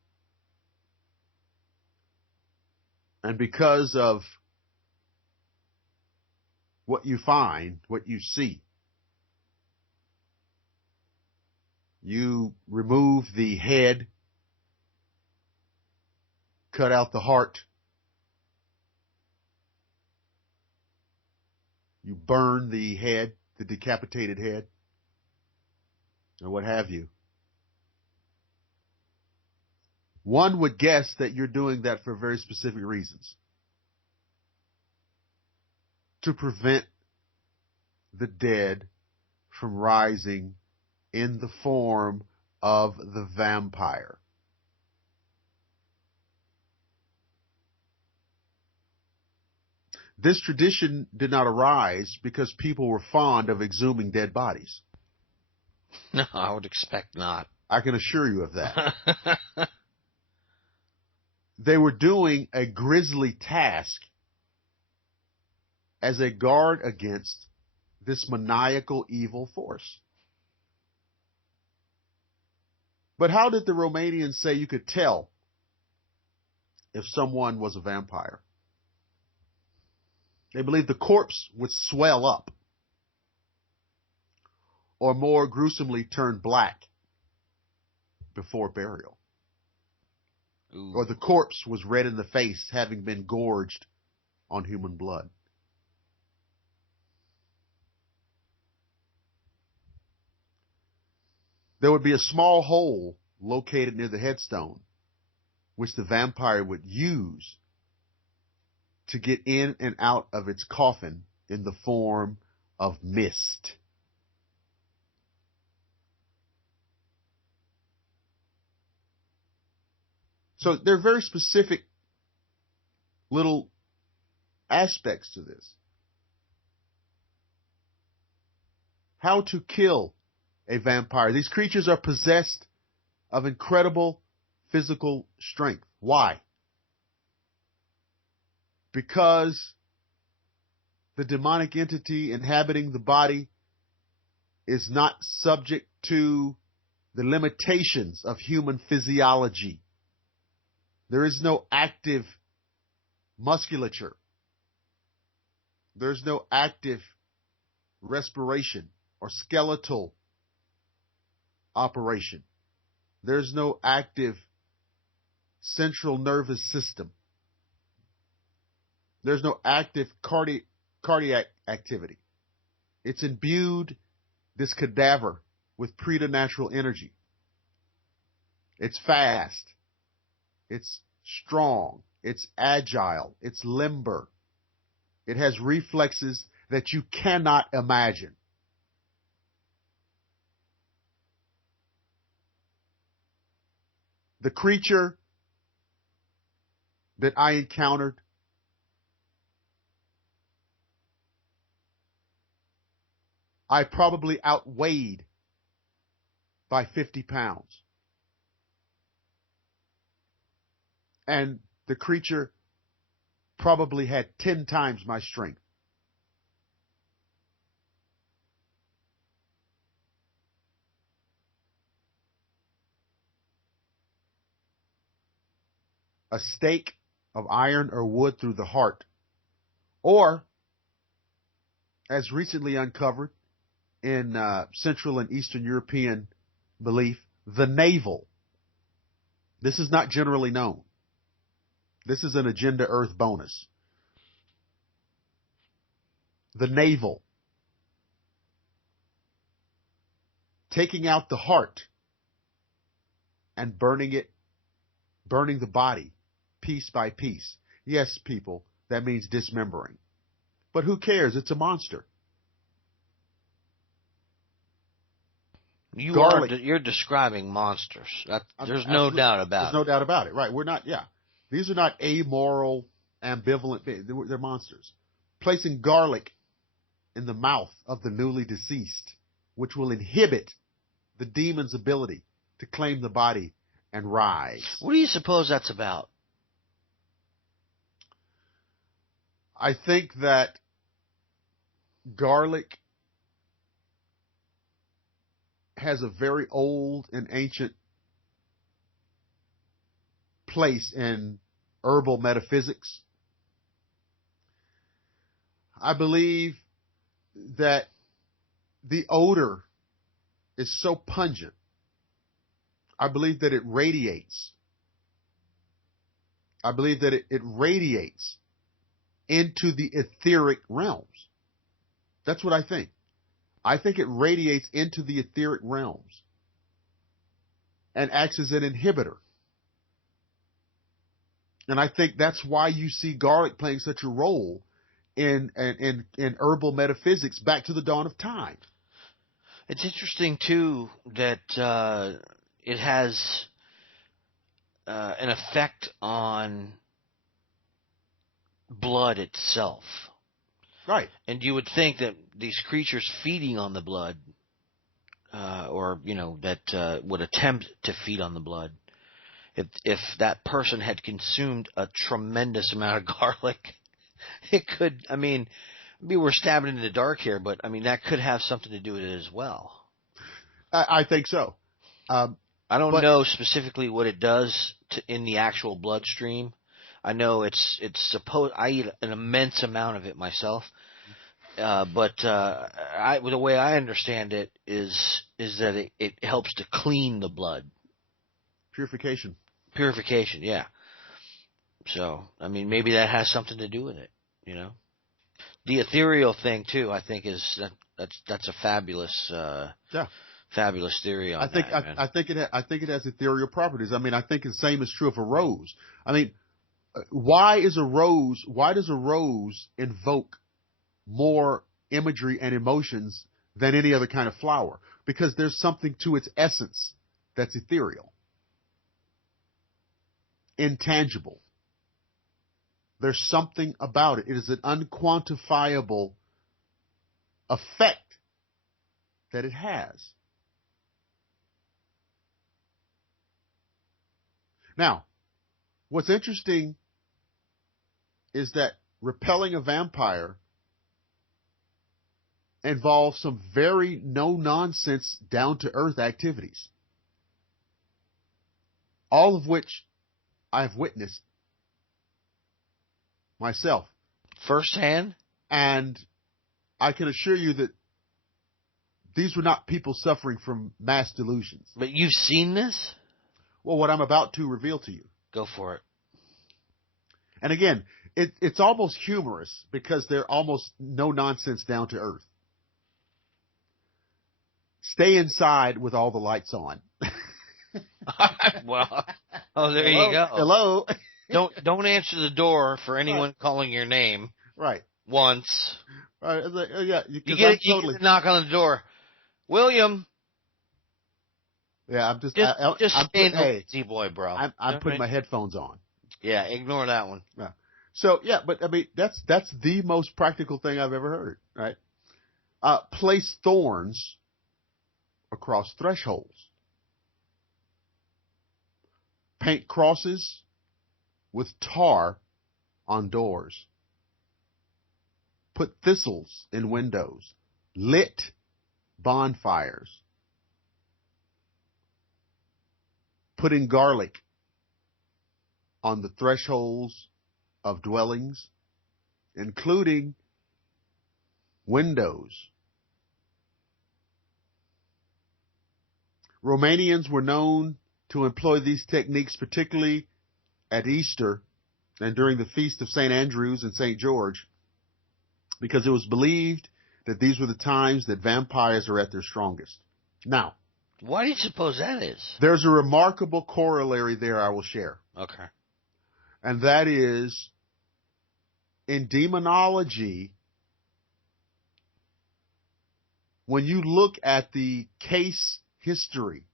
and because of what you find, what you see, you remove the head, cut out the heart, you burn the head, the decapitated head, or what have you. One would guess that you're doing that for very specific reasons. To prevent the dead from rising in the form of the vampire. This tradition did not arise because people were fond of exhuming dead bodies. No, I would expect not. I can assure you of that. They were doing a grisly task as a guard against this maniacal evil force. But how did the Romanians say you could tell if someone was a vampire? They believed the corpse would swell up, or more gruesomely turn black before burial. Ooh. Or the corpse was red in the face, having been gorged on human blood. There would be a small hole located near the headstone, which the vampire would use to get in and out of its coffin in the form of mist. So there are very specific little aspects to this. How to kill a vampire. These creatures are possessed of incredible physical strength. Why? Because the demonic entity inhabiting the body is not subject to the limitations of human physiology. There is no active musculature. There's no active respiration or skeletal operation. There's no active central nervous system. There's no active cardiac activity. It's imbued, this cadaver, with preternatural energy. It's fast. It's strong. It's agile. It's limber. It has reflexes that you cannot imagine. The creature that I encountered I probably outweighed by 50 pounds. And the creature probably had 10 times my strength. A stake of iron or wood through the heart, or, as recently uncovered in Central and Eastern European belief, the navel. This is not generally known. This is an Agenda Earth bonus. The navel. Taking out the heart and burning the body piece by piece. Yes, people, that means dismembering. But who cares? It's a monster. You're describing monsters. There's no doubt about it. There's no doubt about it. Right. We're not, yeah. These are not amoral, ambivalent beings. They're monsters. Placing garlic in the mouth of the newly deceased, which will inhibit the demon's ability to claim the body and rise. What do you suppose that's about? I think that garlic has a very old and ancient place in herbal metaphysics. I believe that the odor is so pungent. I believe that it radiates. I believe that it radiates into the etheric realms. That's what I think. I think it radiates into the etheric realms. and acts as an inhibitor. And I think that's why you see garlic playing such a role in herbal metaphysics back to the dawn of time. It's interesting too that it has an effect on blood itself. Right. And you would think that these creatures feeding on the blood, or that would attempt to feed on the blood, if that person had consumed a tremendous amount of garlic, it could. I mean, maybe we're stabbing in the dark here, but I mean that could have something to do with it as well. I think so. I don't know specifically what it does in the actual bloodstream. I know it's supposed. I eat an immense amount of it myself, but the way I understand it is that it helps to clean the blood. Purification. Purification, yeah. So I mean, maybe that has something to do with it. The ethereal thing too. I think that's a fabulous. Fabulous theory on that. I think it has ethereal properties. I mean, I think the same is true of a rose. I mean, why does a rose invoke more imagery and emotions than any other kind of flower? Because there's something to its essence that's ethereal, intangible. There's something about it. It is an unquantifiable effect that it has. Now, what's interesting is that repelling a vampire involves some very no-nonsense, down-to-earth activities, all of which I've witnessed myself. Firsthand? And I can assure you that these were not people suffering from mass delusions. But you've seen this? Well, what I'm about to reveal to you. Go for it. And again, it's almost humorous because they're almost no-nonsense, down-to-earth. Stay inside with all the lights on. Well, there Hello? you go. Hello. Don't answer the door for anyone calling your name. Right. Once. Right. Yeah. You get a knock on the door. William. Yeah, I'm just stay boy, bro. I'm putting my headphones on. Yeah, ignore that one. Yeah. So yeah, but I mean that's the most practical thing I've ever heard. Right. Place thorns across thresholds. Paint crosses with tar on doors. Put thistles in windows. Lit bonfires. Putting garlic on the thresholds of dwellings, including windows. Romanians were known to employ these techniques, particularly at Easter and during the feast of St. Andrews and St. George, because it was believed that these were the times that vampires are at their strongest. Now, why do you suppose that is? There's a remarkable corollary there I will share. Okay. And that is, in demonology, when you look at the case history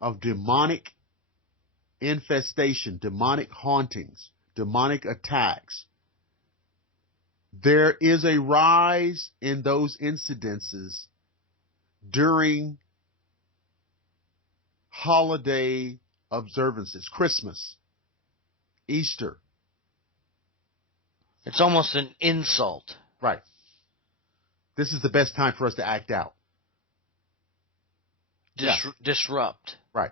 of demonic infestation, demonic hauntings, demonic attacks, there is a rise in those incidences during holiday observances, Christmas, Easter. It's almost an insult. Right. This is the best time for us to act out. Disrupt. Right.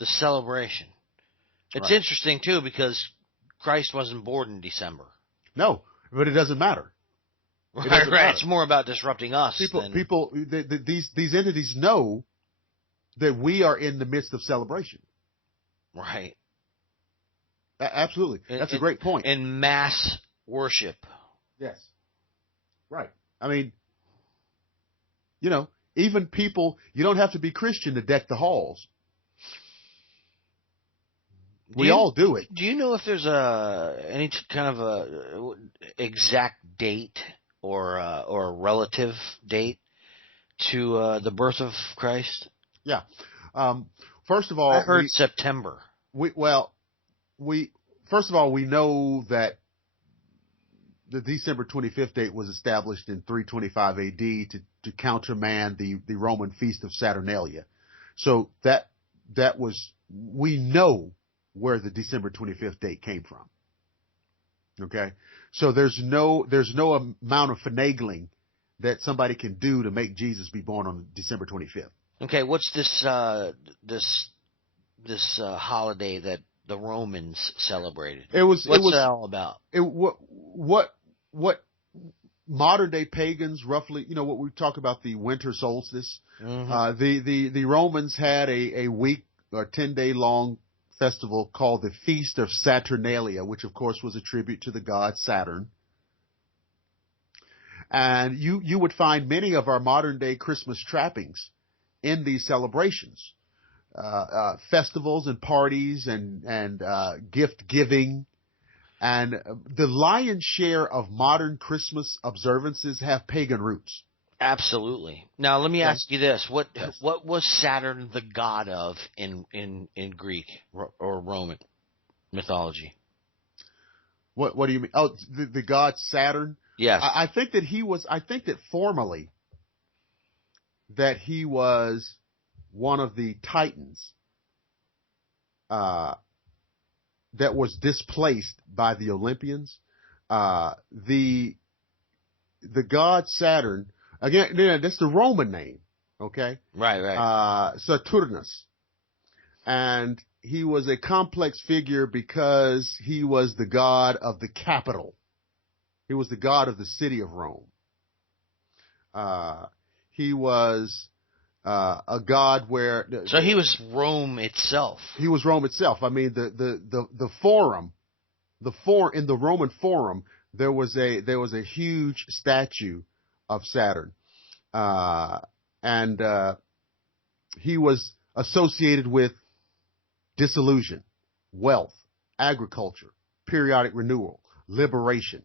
The celebration. It's interesting, too, because Christ wasn't born in December. No, but it doesn't matter. Right. It's more about disrupting us. These entities know that we are in the midst of celebration. Right. Absolutely. That's a great point. In mass worship. Yes. Right. I mean, even people, you don't have to be Christian to deck the halls. We all do it. Do you know if there's any kind of a exact date or a relative date to the birth of Christ? Yeah. First of all, I heard September. we know that the December 25th date was established in 325 AD to countermand the Roman feast of Saturnalia. So we know where the December 25th date came from. Okay? So there's no amount of finagling that somebody can do to make Jesus be born on December 25th. Okay, what's this holiday that the Romans celebrated? What's that all about? What modern day pagans roughly, what we talk about, the winter solstice. Mm-hmm. The Romans had a week or 10-day long festival called the Feast of Saturnalia, which of course was a tribute to the god Saturn. And you would find many of our modern day Christmas trappings in these celebrations, festivals and parties and gift giving. And the lion's share of modern Christmas observances have pagan roots. Absolutely. Now, let me ask you this: what was Saturn the god of in Greek or Roman mythology? What do you mean? Oh, the god Saturn. Yes. I think that formally that he was one of the titans that was displaced by the Olympians. The god Saturn, again, that's the Roman name, okay? Right. Saturnus. And he was a complex figure because he was the god of the capital. He was the god of the city of Rome. He was a god where. So he was Rome itself. He was Rome itself. I mean, the forum, in the Roman Forum, there was a huge statue of Saturn, and he was associated with dissolution, wealth, agriculture, periodic renewal, liberation.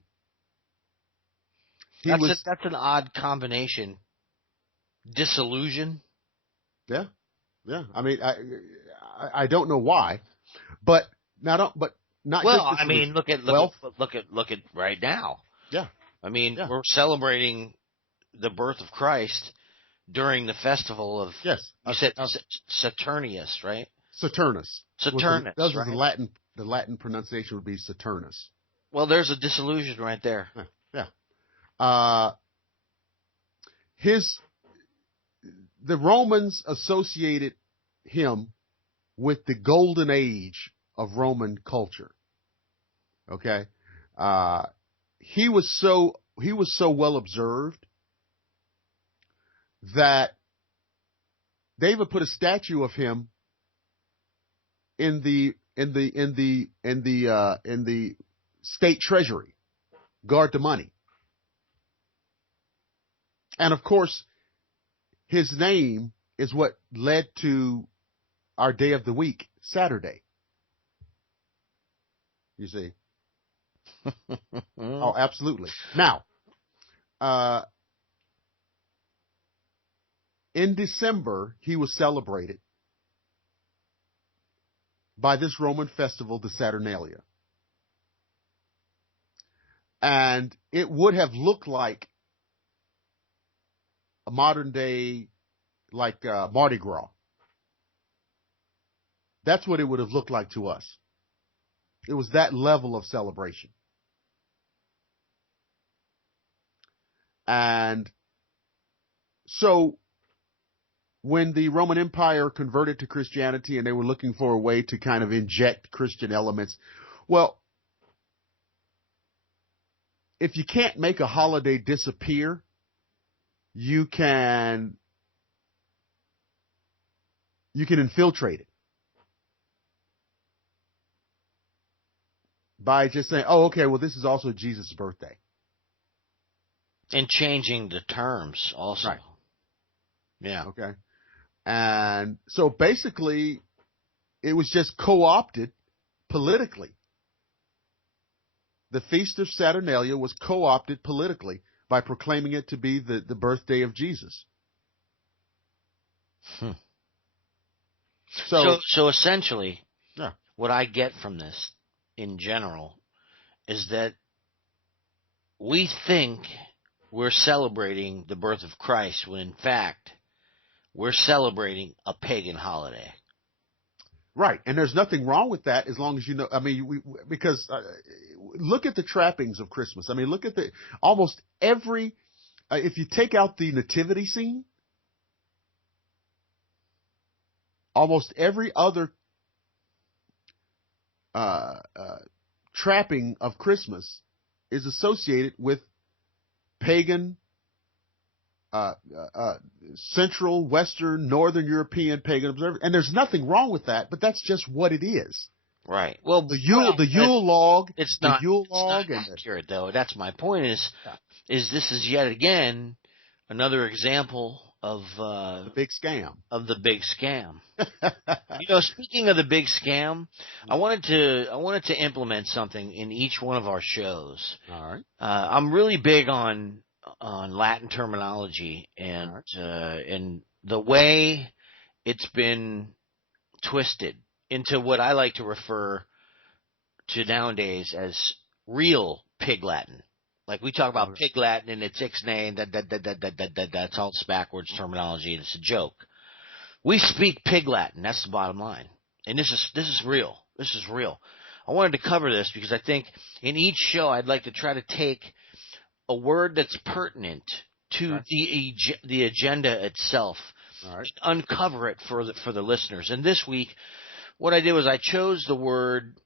That's an odd combination. Disillusion. Yeah. I mean, I don't know why, but not. Well, just I mean, look at right now. Yeah. I mean, we're celebrating the birth of Christ during the festival of. Yes. You said Saturnius, right? Saturnus. Saturnus. Those right? are the Latin pronunciation would be Saturnus. Well, there's a disillusion right there. Yeah. The Romans associated him with the golden age of Roman culture. Okay. He was so well observed that they even put a statue of him in the state treasury, guard the money. And of course, his name is what led to our day of the week, Saturday. You see? Oh, absolutely. Now, in December, he was celebrated by this Roman festival, the Saturnalia. And it would have looked like a modern day, like Mardi Gras. That's what it would have looked like to us. It was that level of celebration. And so when the Roman Empire converted to Christianity and they were looking for a way to kind of inject Christian elements, well, if you can't make a holiday disappear, you can infiltrate it by just saying, oh, okay, well, this is also Jesus' birthday. And changing the terms also. Right. Yeah. Okay. And so basically, it was just co-opted politically. The Feast of Saturnalia was co-opted politically by proclaiming it to be the birthday of Jesus. So essentially, yeah. what I get from this in general is that we think we're celebrating the birth of Christ when in fact we're celebrating a pagan holiday. Right, and there's nothing wrong with that as long as you know. I mean, because look at the trappings of Christmas. I mean, look at almost every. If you take out the nativity scene, almost every other trapping of Christmas is associated with pagan, Central, Western, Northern European pagan observers, and there's nothing wrong with that. But that's just what it is. Right. Well, the Yule log. It's the not. Yule It's log not accurate, though. That's my point. Is this is yet again another example of the big scam. Of the big scam. Speaking of the big scam, I wanted to implement something in each one of our shows. All right. I'm really big on Latin terminology and the way it's been twisted into what I like to refer to nowadays as real pig Latin. Like we talk about pig Latin and it's ixnay, that's all backwards terminology and it's a joke. We speak pig Latin. That's the bottom line. And this is real. This is real. I wanted to cover this because I think in each show I'd like to try to take a word that's pertinent to the agenda itself, uncover it for the listeners. And this week, what I did was I chose the word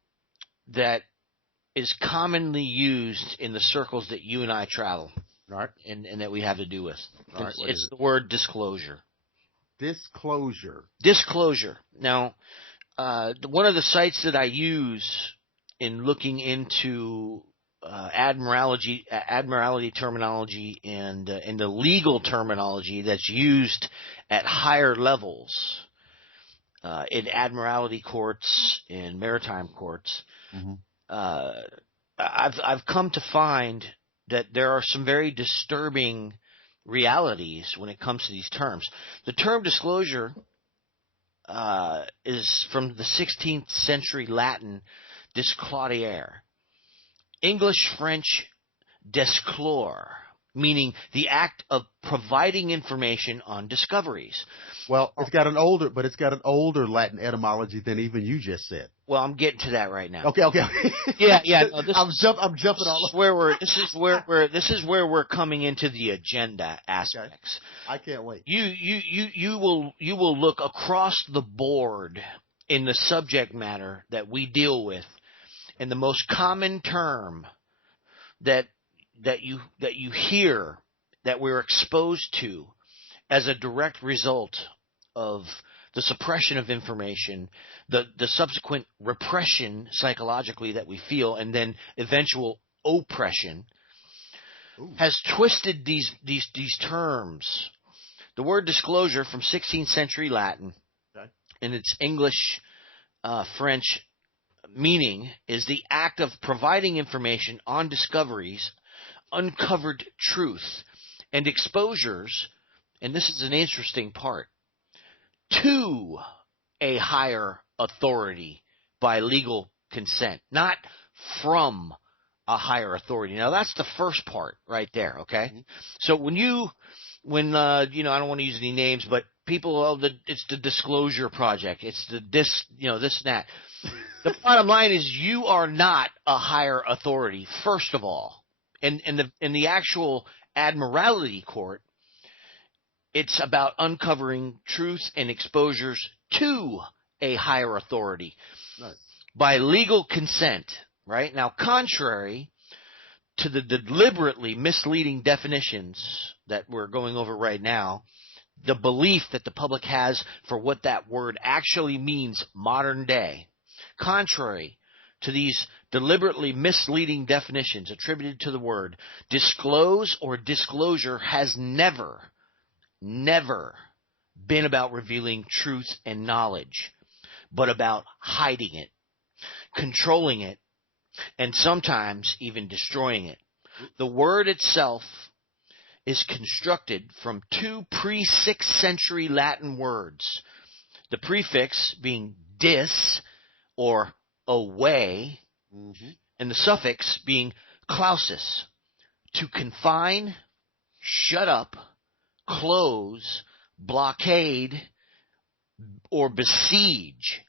that is commonly used in the circles that you and I travel, and that we have to do with. It's the word disclosure. Disclosure. Now, one of the sites that I use in looking into admiralty terminology and the legal terminology that's used at higher levels in admiralty courts, in maritime courts, I've come to find that there are some very disturbing realities when it comes to these terms. The term disclosure is from the 16th century Latin disclosure, English French disclore, meaning the act of providing information on discoveries. Well, it's got an older Latin etymology than even you just said. Well, I'm getting to that right now. Okay. Yeah. No, I'm jumping all over. This is where we're coming into the agenda aspects. Okay. I can't wait. You will look across the board in the subject matter that we deal with, and the most common term that you hear, that we're exposed to as a direct result of the suppression of information, the subsequent repression psychologically that we feel, and then eventual oppression, has twisted these terms. The word disclosure from 16th century Latin and its English, French meaning is the act of providing information on discoveries, uncovered truth, and exposures, and this is an interesting part, to a higher authority by legal consent, not from a higher authority. Now that's the first part right there, okay? Mm-hmm. So when I don't want to use any names, but people, it's the disclosure project, it's the this and that. The bottom line is you are not a higher authority, first of all. In the actual admiralty court, it's about uncovering truth and exposures to a higher authority by legal consent, right? Now, contrary to the deliberately misleading definitions that we're going over right now, the belief that the public has for what that word actually means modern day, contrary to these deliberately misleading definitions attributed to the word, disclose or disclosure has never been about revealing truth and knowledge, but about hiding it. controlling it, and sometimes even destroying it. The word itself is constructed from two pre-6th century Latin words, the prefix being dis, or away, and the suffix being clausus, to confine, shut up, close, blockade, or besiege.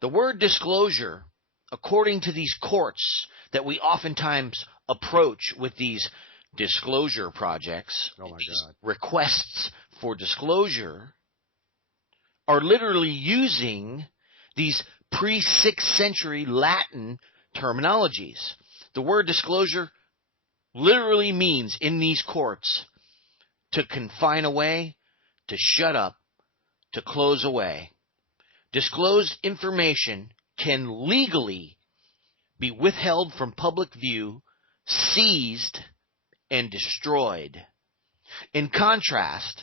The word disclosure, according to these courts that we oftentimes approach with these disclosure projects, these requests for disclosure, are literally using these pre-6th century Latin terminologies. The word disclosure literally means in these courts to confine away, to shut up, to close away. Disclosed information can legally be withheld from public view, seized, and destroyed. In contrast,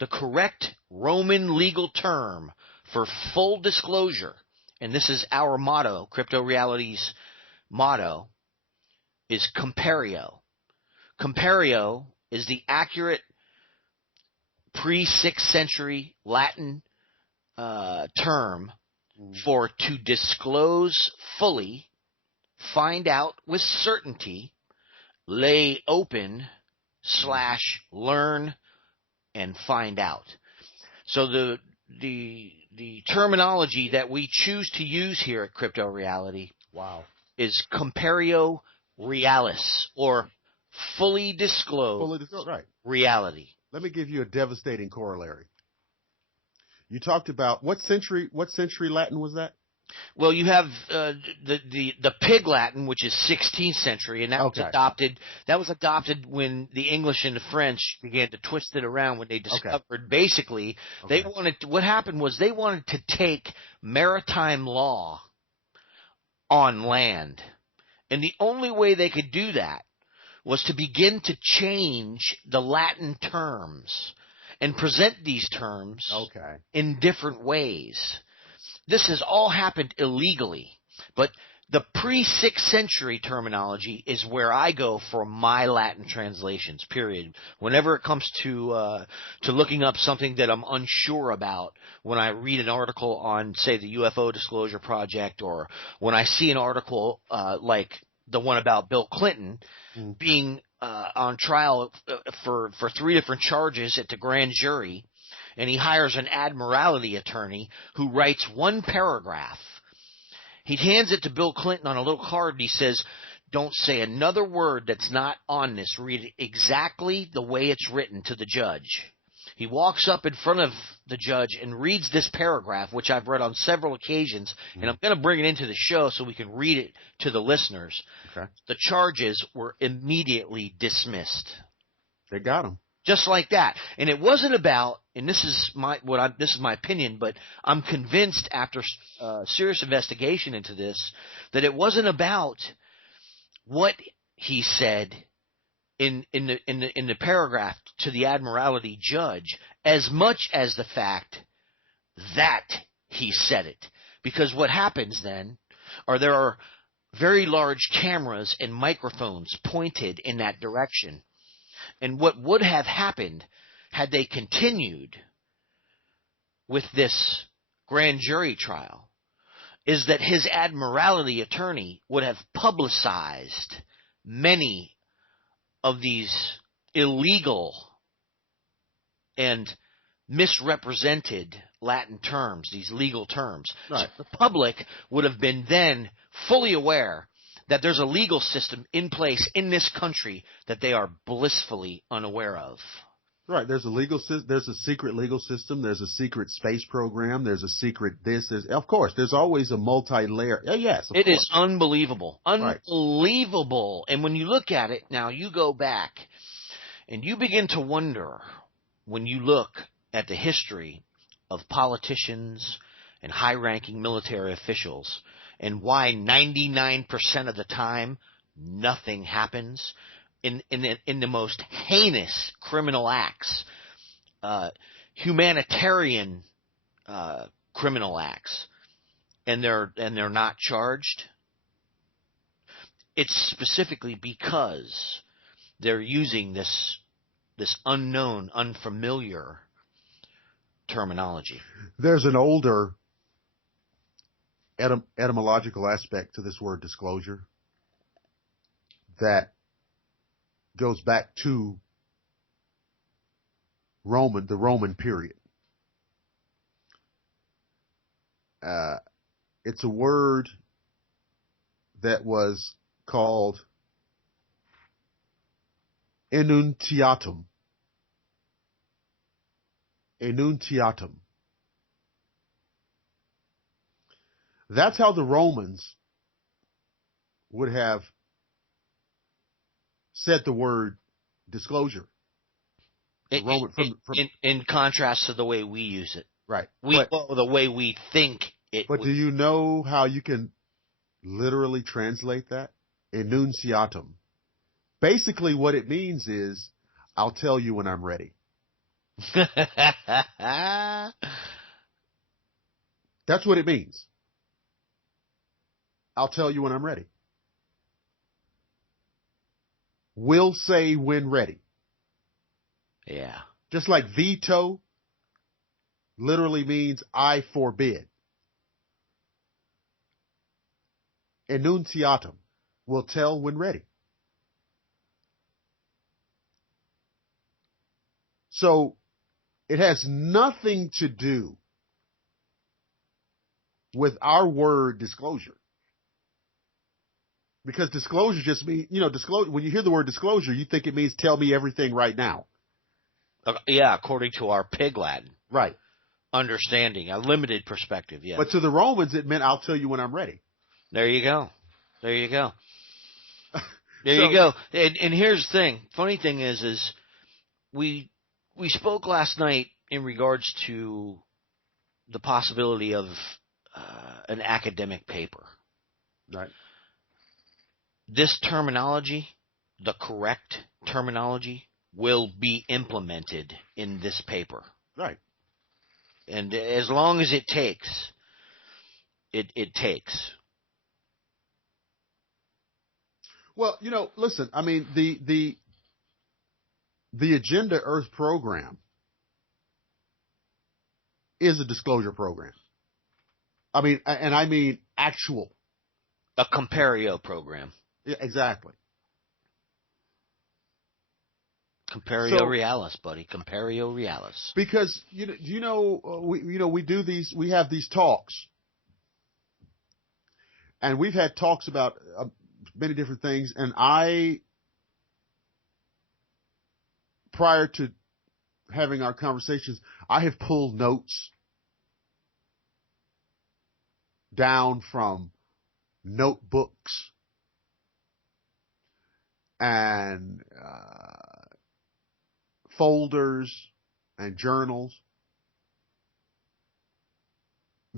the correct Roman legal term for full disclosure, and this is our motto, Crypto Reality's motto, is compario. Compario is the accurate pre-6th century Latin term for to disclose fully, find out with certainty, lay open / learn and find out. So the terminology that we choose to use here at Crypto Reality is compario realis, or fully disclosed reality. Let me give you a devastating corollary. You talked about what century Latin was that? Well, you have the Pig Latin, which is 16th century, and that was adopted when the English and the French began to twist it around when they discovered basically what happened was they wanted to take maritime law on land, and the only way they could do that was to begin to change the Latin terms and present these terms in different ways. This has all happened illegally, but the pre-6th century terminology is where I go for my Latin translations, period. Whenever it comes to looking up something that I'm unsure about, when I read an article on, say, the UFO Disclosure Project, or when I see an article like the one about Bill Clinton being on trial for 3 different charges at the grand jury, and he hires an admiralty attorney who writes one paragraph. He hands it to Bill Clinton on a little card, and he says, "Don't say another word that's not on this. Read it exactly the way it's written to the judge." He walks up in front of the judge and reads this paragraph, which I've read on several occasions, and I'm going to bring it into the show so we can read it to the listeners. The charges were immediately dismissed. They got him. Just like that. And it wasn't about, and this is my opinion, but I'm convinced after serious investigation into this, that it wasn't about what he said in the paragraph to the admiralty judge, as much as the fact that he said it. Because what happens then there are very large cameras and microphones pointed in that direction. And what would have happened had they continued with this grand jury trial is that his admiralty attorney would have publicized many of these illegal and misrepresented Latin terms, these legal terms. Right. So the public would have been then fully aware that there's a legal system in place in this country that they are blissfully unaware of. Right. There's a secret legal system. There's a secret space program. There's a secret this. Of course, there's always a multi-layer. Yes, it is unbelievable. Unbelievable. Right. And when you look at it, now you go back and you begin to wonder, when you look at the history of politicians and high-ranking military officials, and why 99% of the time nothing happens in the most heinous criminal acts, humanitarian criminal acts, and they're not charged. it's specifically because they're using this unknown, unfamiliar terminology. There's an older etymological aspect to this word disclosure that goes back to the Roman period. It's a word that was called enuntiatum. Enuntiatum. That's how the Romans would have said the word disclosure. In contrast to the way we use it. Right. The way we think it. But do you know how you can literally translate that? Enunciatum. Basically what it means is, I'll tell you when I'm ready. That's what it means. I'll tell you when I'm ready. Will say when ready. Yeah. Just like veto literally means I forbid. Enunciatum will tell when ready. So it has nothing to do with our word disclosure. Because disclosure just means, disclosure. When you hear the word disclosure, you think it means tell me everything right now. Yeah, according to our pig Latin. Right. Understanding, a limited perspective, yeah. But to the Romans, it meant I'll tell you when I'm ready. There you go. There you go. You go. And here's the thing. Funny thing is we spoke last night in regards to the possibility of an academic paper. Right. This terminology, the correct terminology, will be implemented in this paper. Right. And as long as it takes, it takes. Well, listen, I mean, the Agenda Earth program is a disclosure program. I mean actual. A Compario program. Yeah, exactly. Compario realis, buddy. Compario realis. Because we do these. We have these talks, and we've had talks about many different things. And prior to having our conversations, I have pulled notes down from notebooks and folders and journals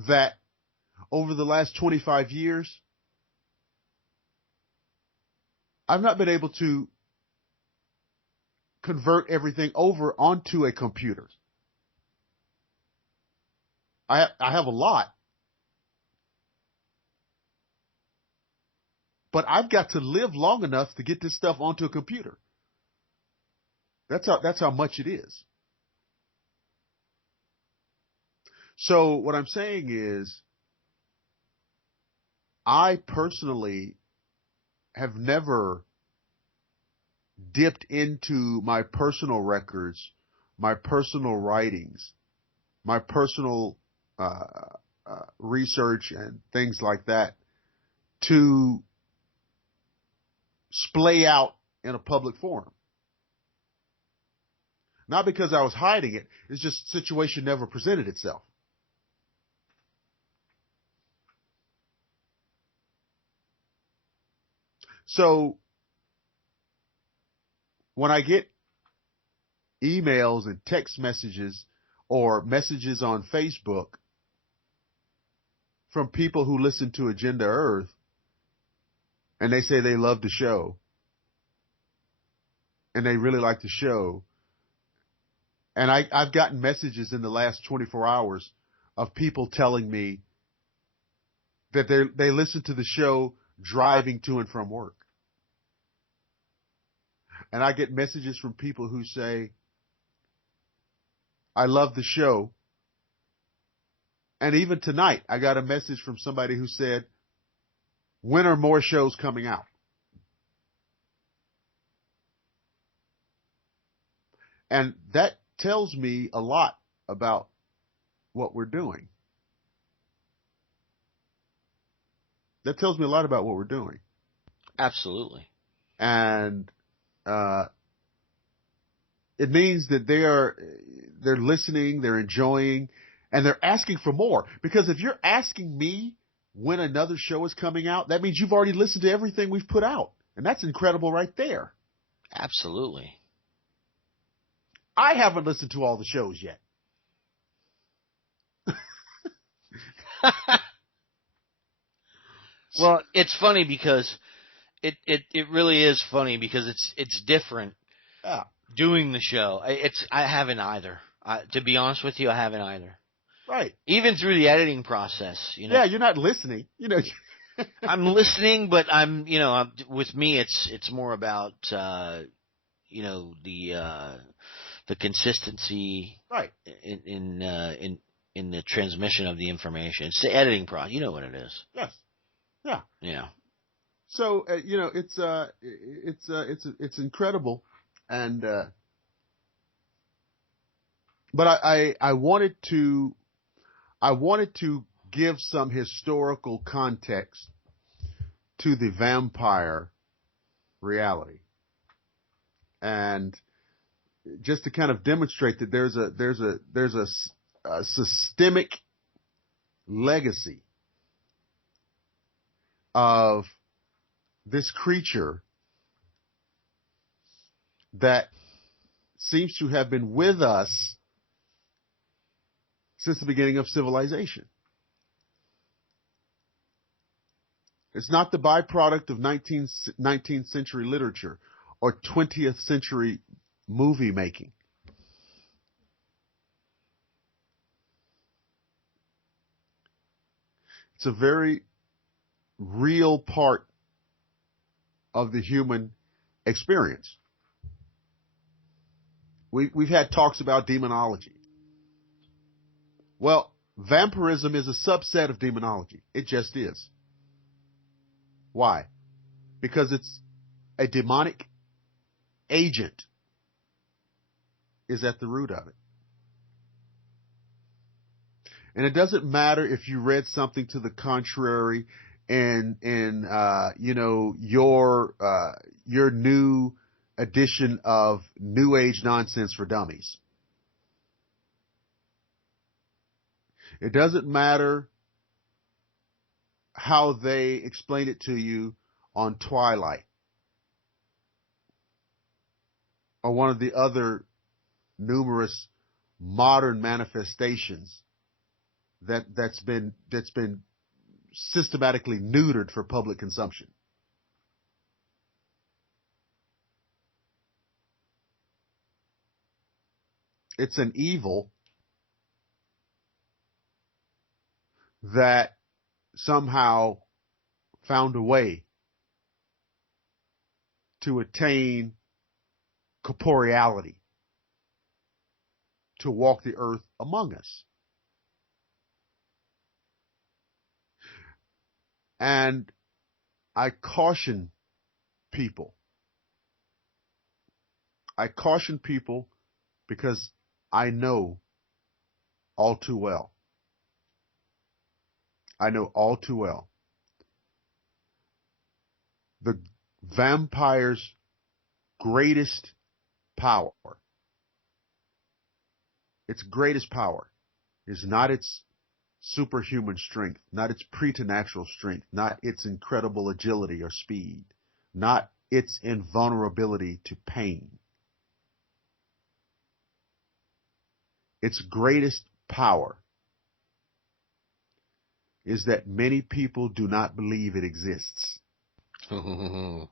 that over the last 25 years, I've not been able to convert everything over onto a computer. I have a lot, but I've got to live long enough to get this stuff onto a computer. That's how much it is. So what I'm saying is, I personally have never dipped into my personal records, my personal writings, my personal research and things like that to splay out in a public forum. Not because I was hiding it. It's just the situation never presented itself. So when I get emails and text messages or messages on Facebook from people who listen to Agenda Earth and they say they love the show and they really like the show, and I've gotten messages in the last 24 hours of people telling me that they listen to the show driving to and from work. And I get messages from people who say, I love the show. And even tonight, I got a message from somebody who said, when are more shows coming out? And that tells me a lot about what we're doing. That tells me a lot about what we're doing. Absolutely. And it means that they're listening, they're enjoying, and they're asking for more. Because if you're asking me when another show is coming out, that means you've already listened to everything we've put out. And that's incredible right there. Absolutely. I haven't listened to all the shows yet. Well, it's funny because it really is funny because it's different. Yeah. Doing the show. I haven't either. To be honest with you, I haven't either. Right. Even through the editing process, Yeah, you're not listening. I'm listening, but with me, it's more about the consistency, right, in the transmission of the information. It's the editing process. You know what it is. Yes. Yeah. Yeah. So it's incredible, and but I wanted to give some historical context to the vampire reality, and just to kind of demonstrate that there's a systemic legacy of this creature that seems to have been with us since the beginning of civilization. It's not the byproduct of 19th century literature or 20th century movie making. It's a very real part of the human experience. We've had talks about demonology. Well, vampirism is a subset of demonology. It just is. Why? Because it's a demonic agent is at the root of it. And it doesn't matter if you read something to the contrary in your new edition of New Age nonsense for dummies. It doesn't matter how they explain it to you on Twilight or one of the other numerous modern manifestations that's been systematically neutered for public consumption. It's an evil that somehow found a way to attain corporeality, to walk the earth among us. And I caution people. Because I know all too well. I know all too well. The vampire's greatest power, its greatest power, is not its superhuman strength, not its preternatural strength, not its incredible agility or speed, not its invulnerability to pain. Its greatest power is that many people do not believe it exists. So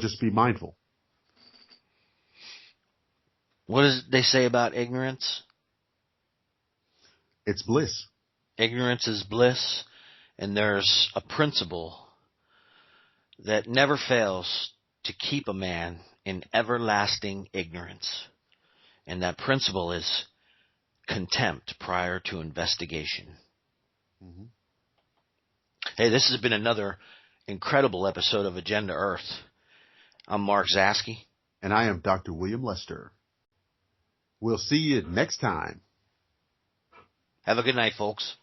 just be mindful. What does they say about ignorance? It's bliss. Ignorance is bliss, and there's a principle that never fails to keep a man in everlasting ignorance. And that principle is contempt prior to investigation. Mm-hmm. Hey, this has been another incredible episode of Agenda Earth. I'm Mark Zaski. And I am Dr. William Lester. We'll see you next time. Have a good night, folks.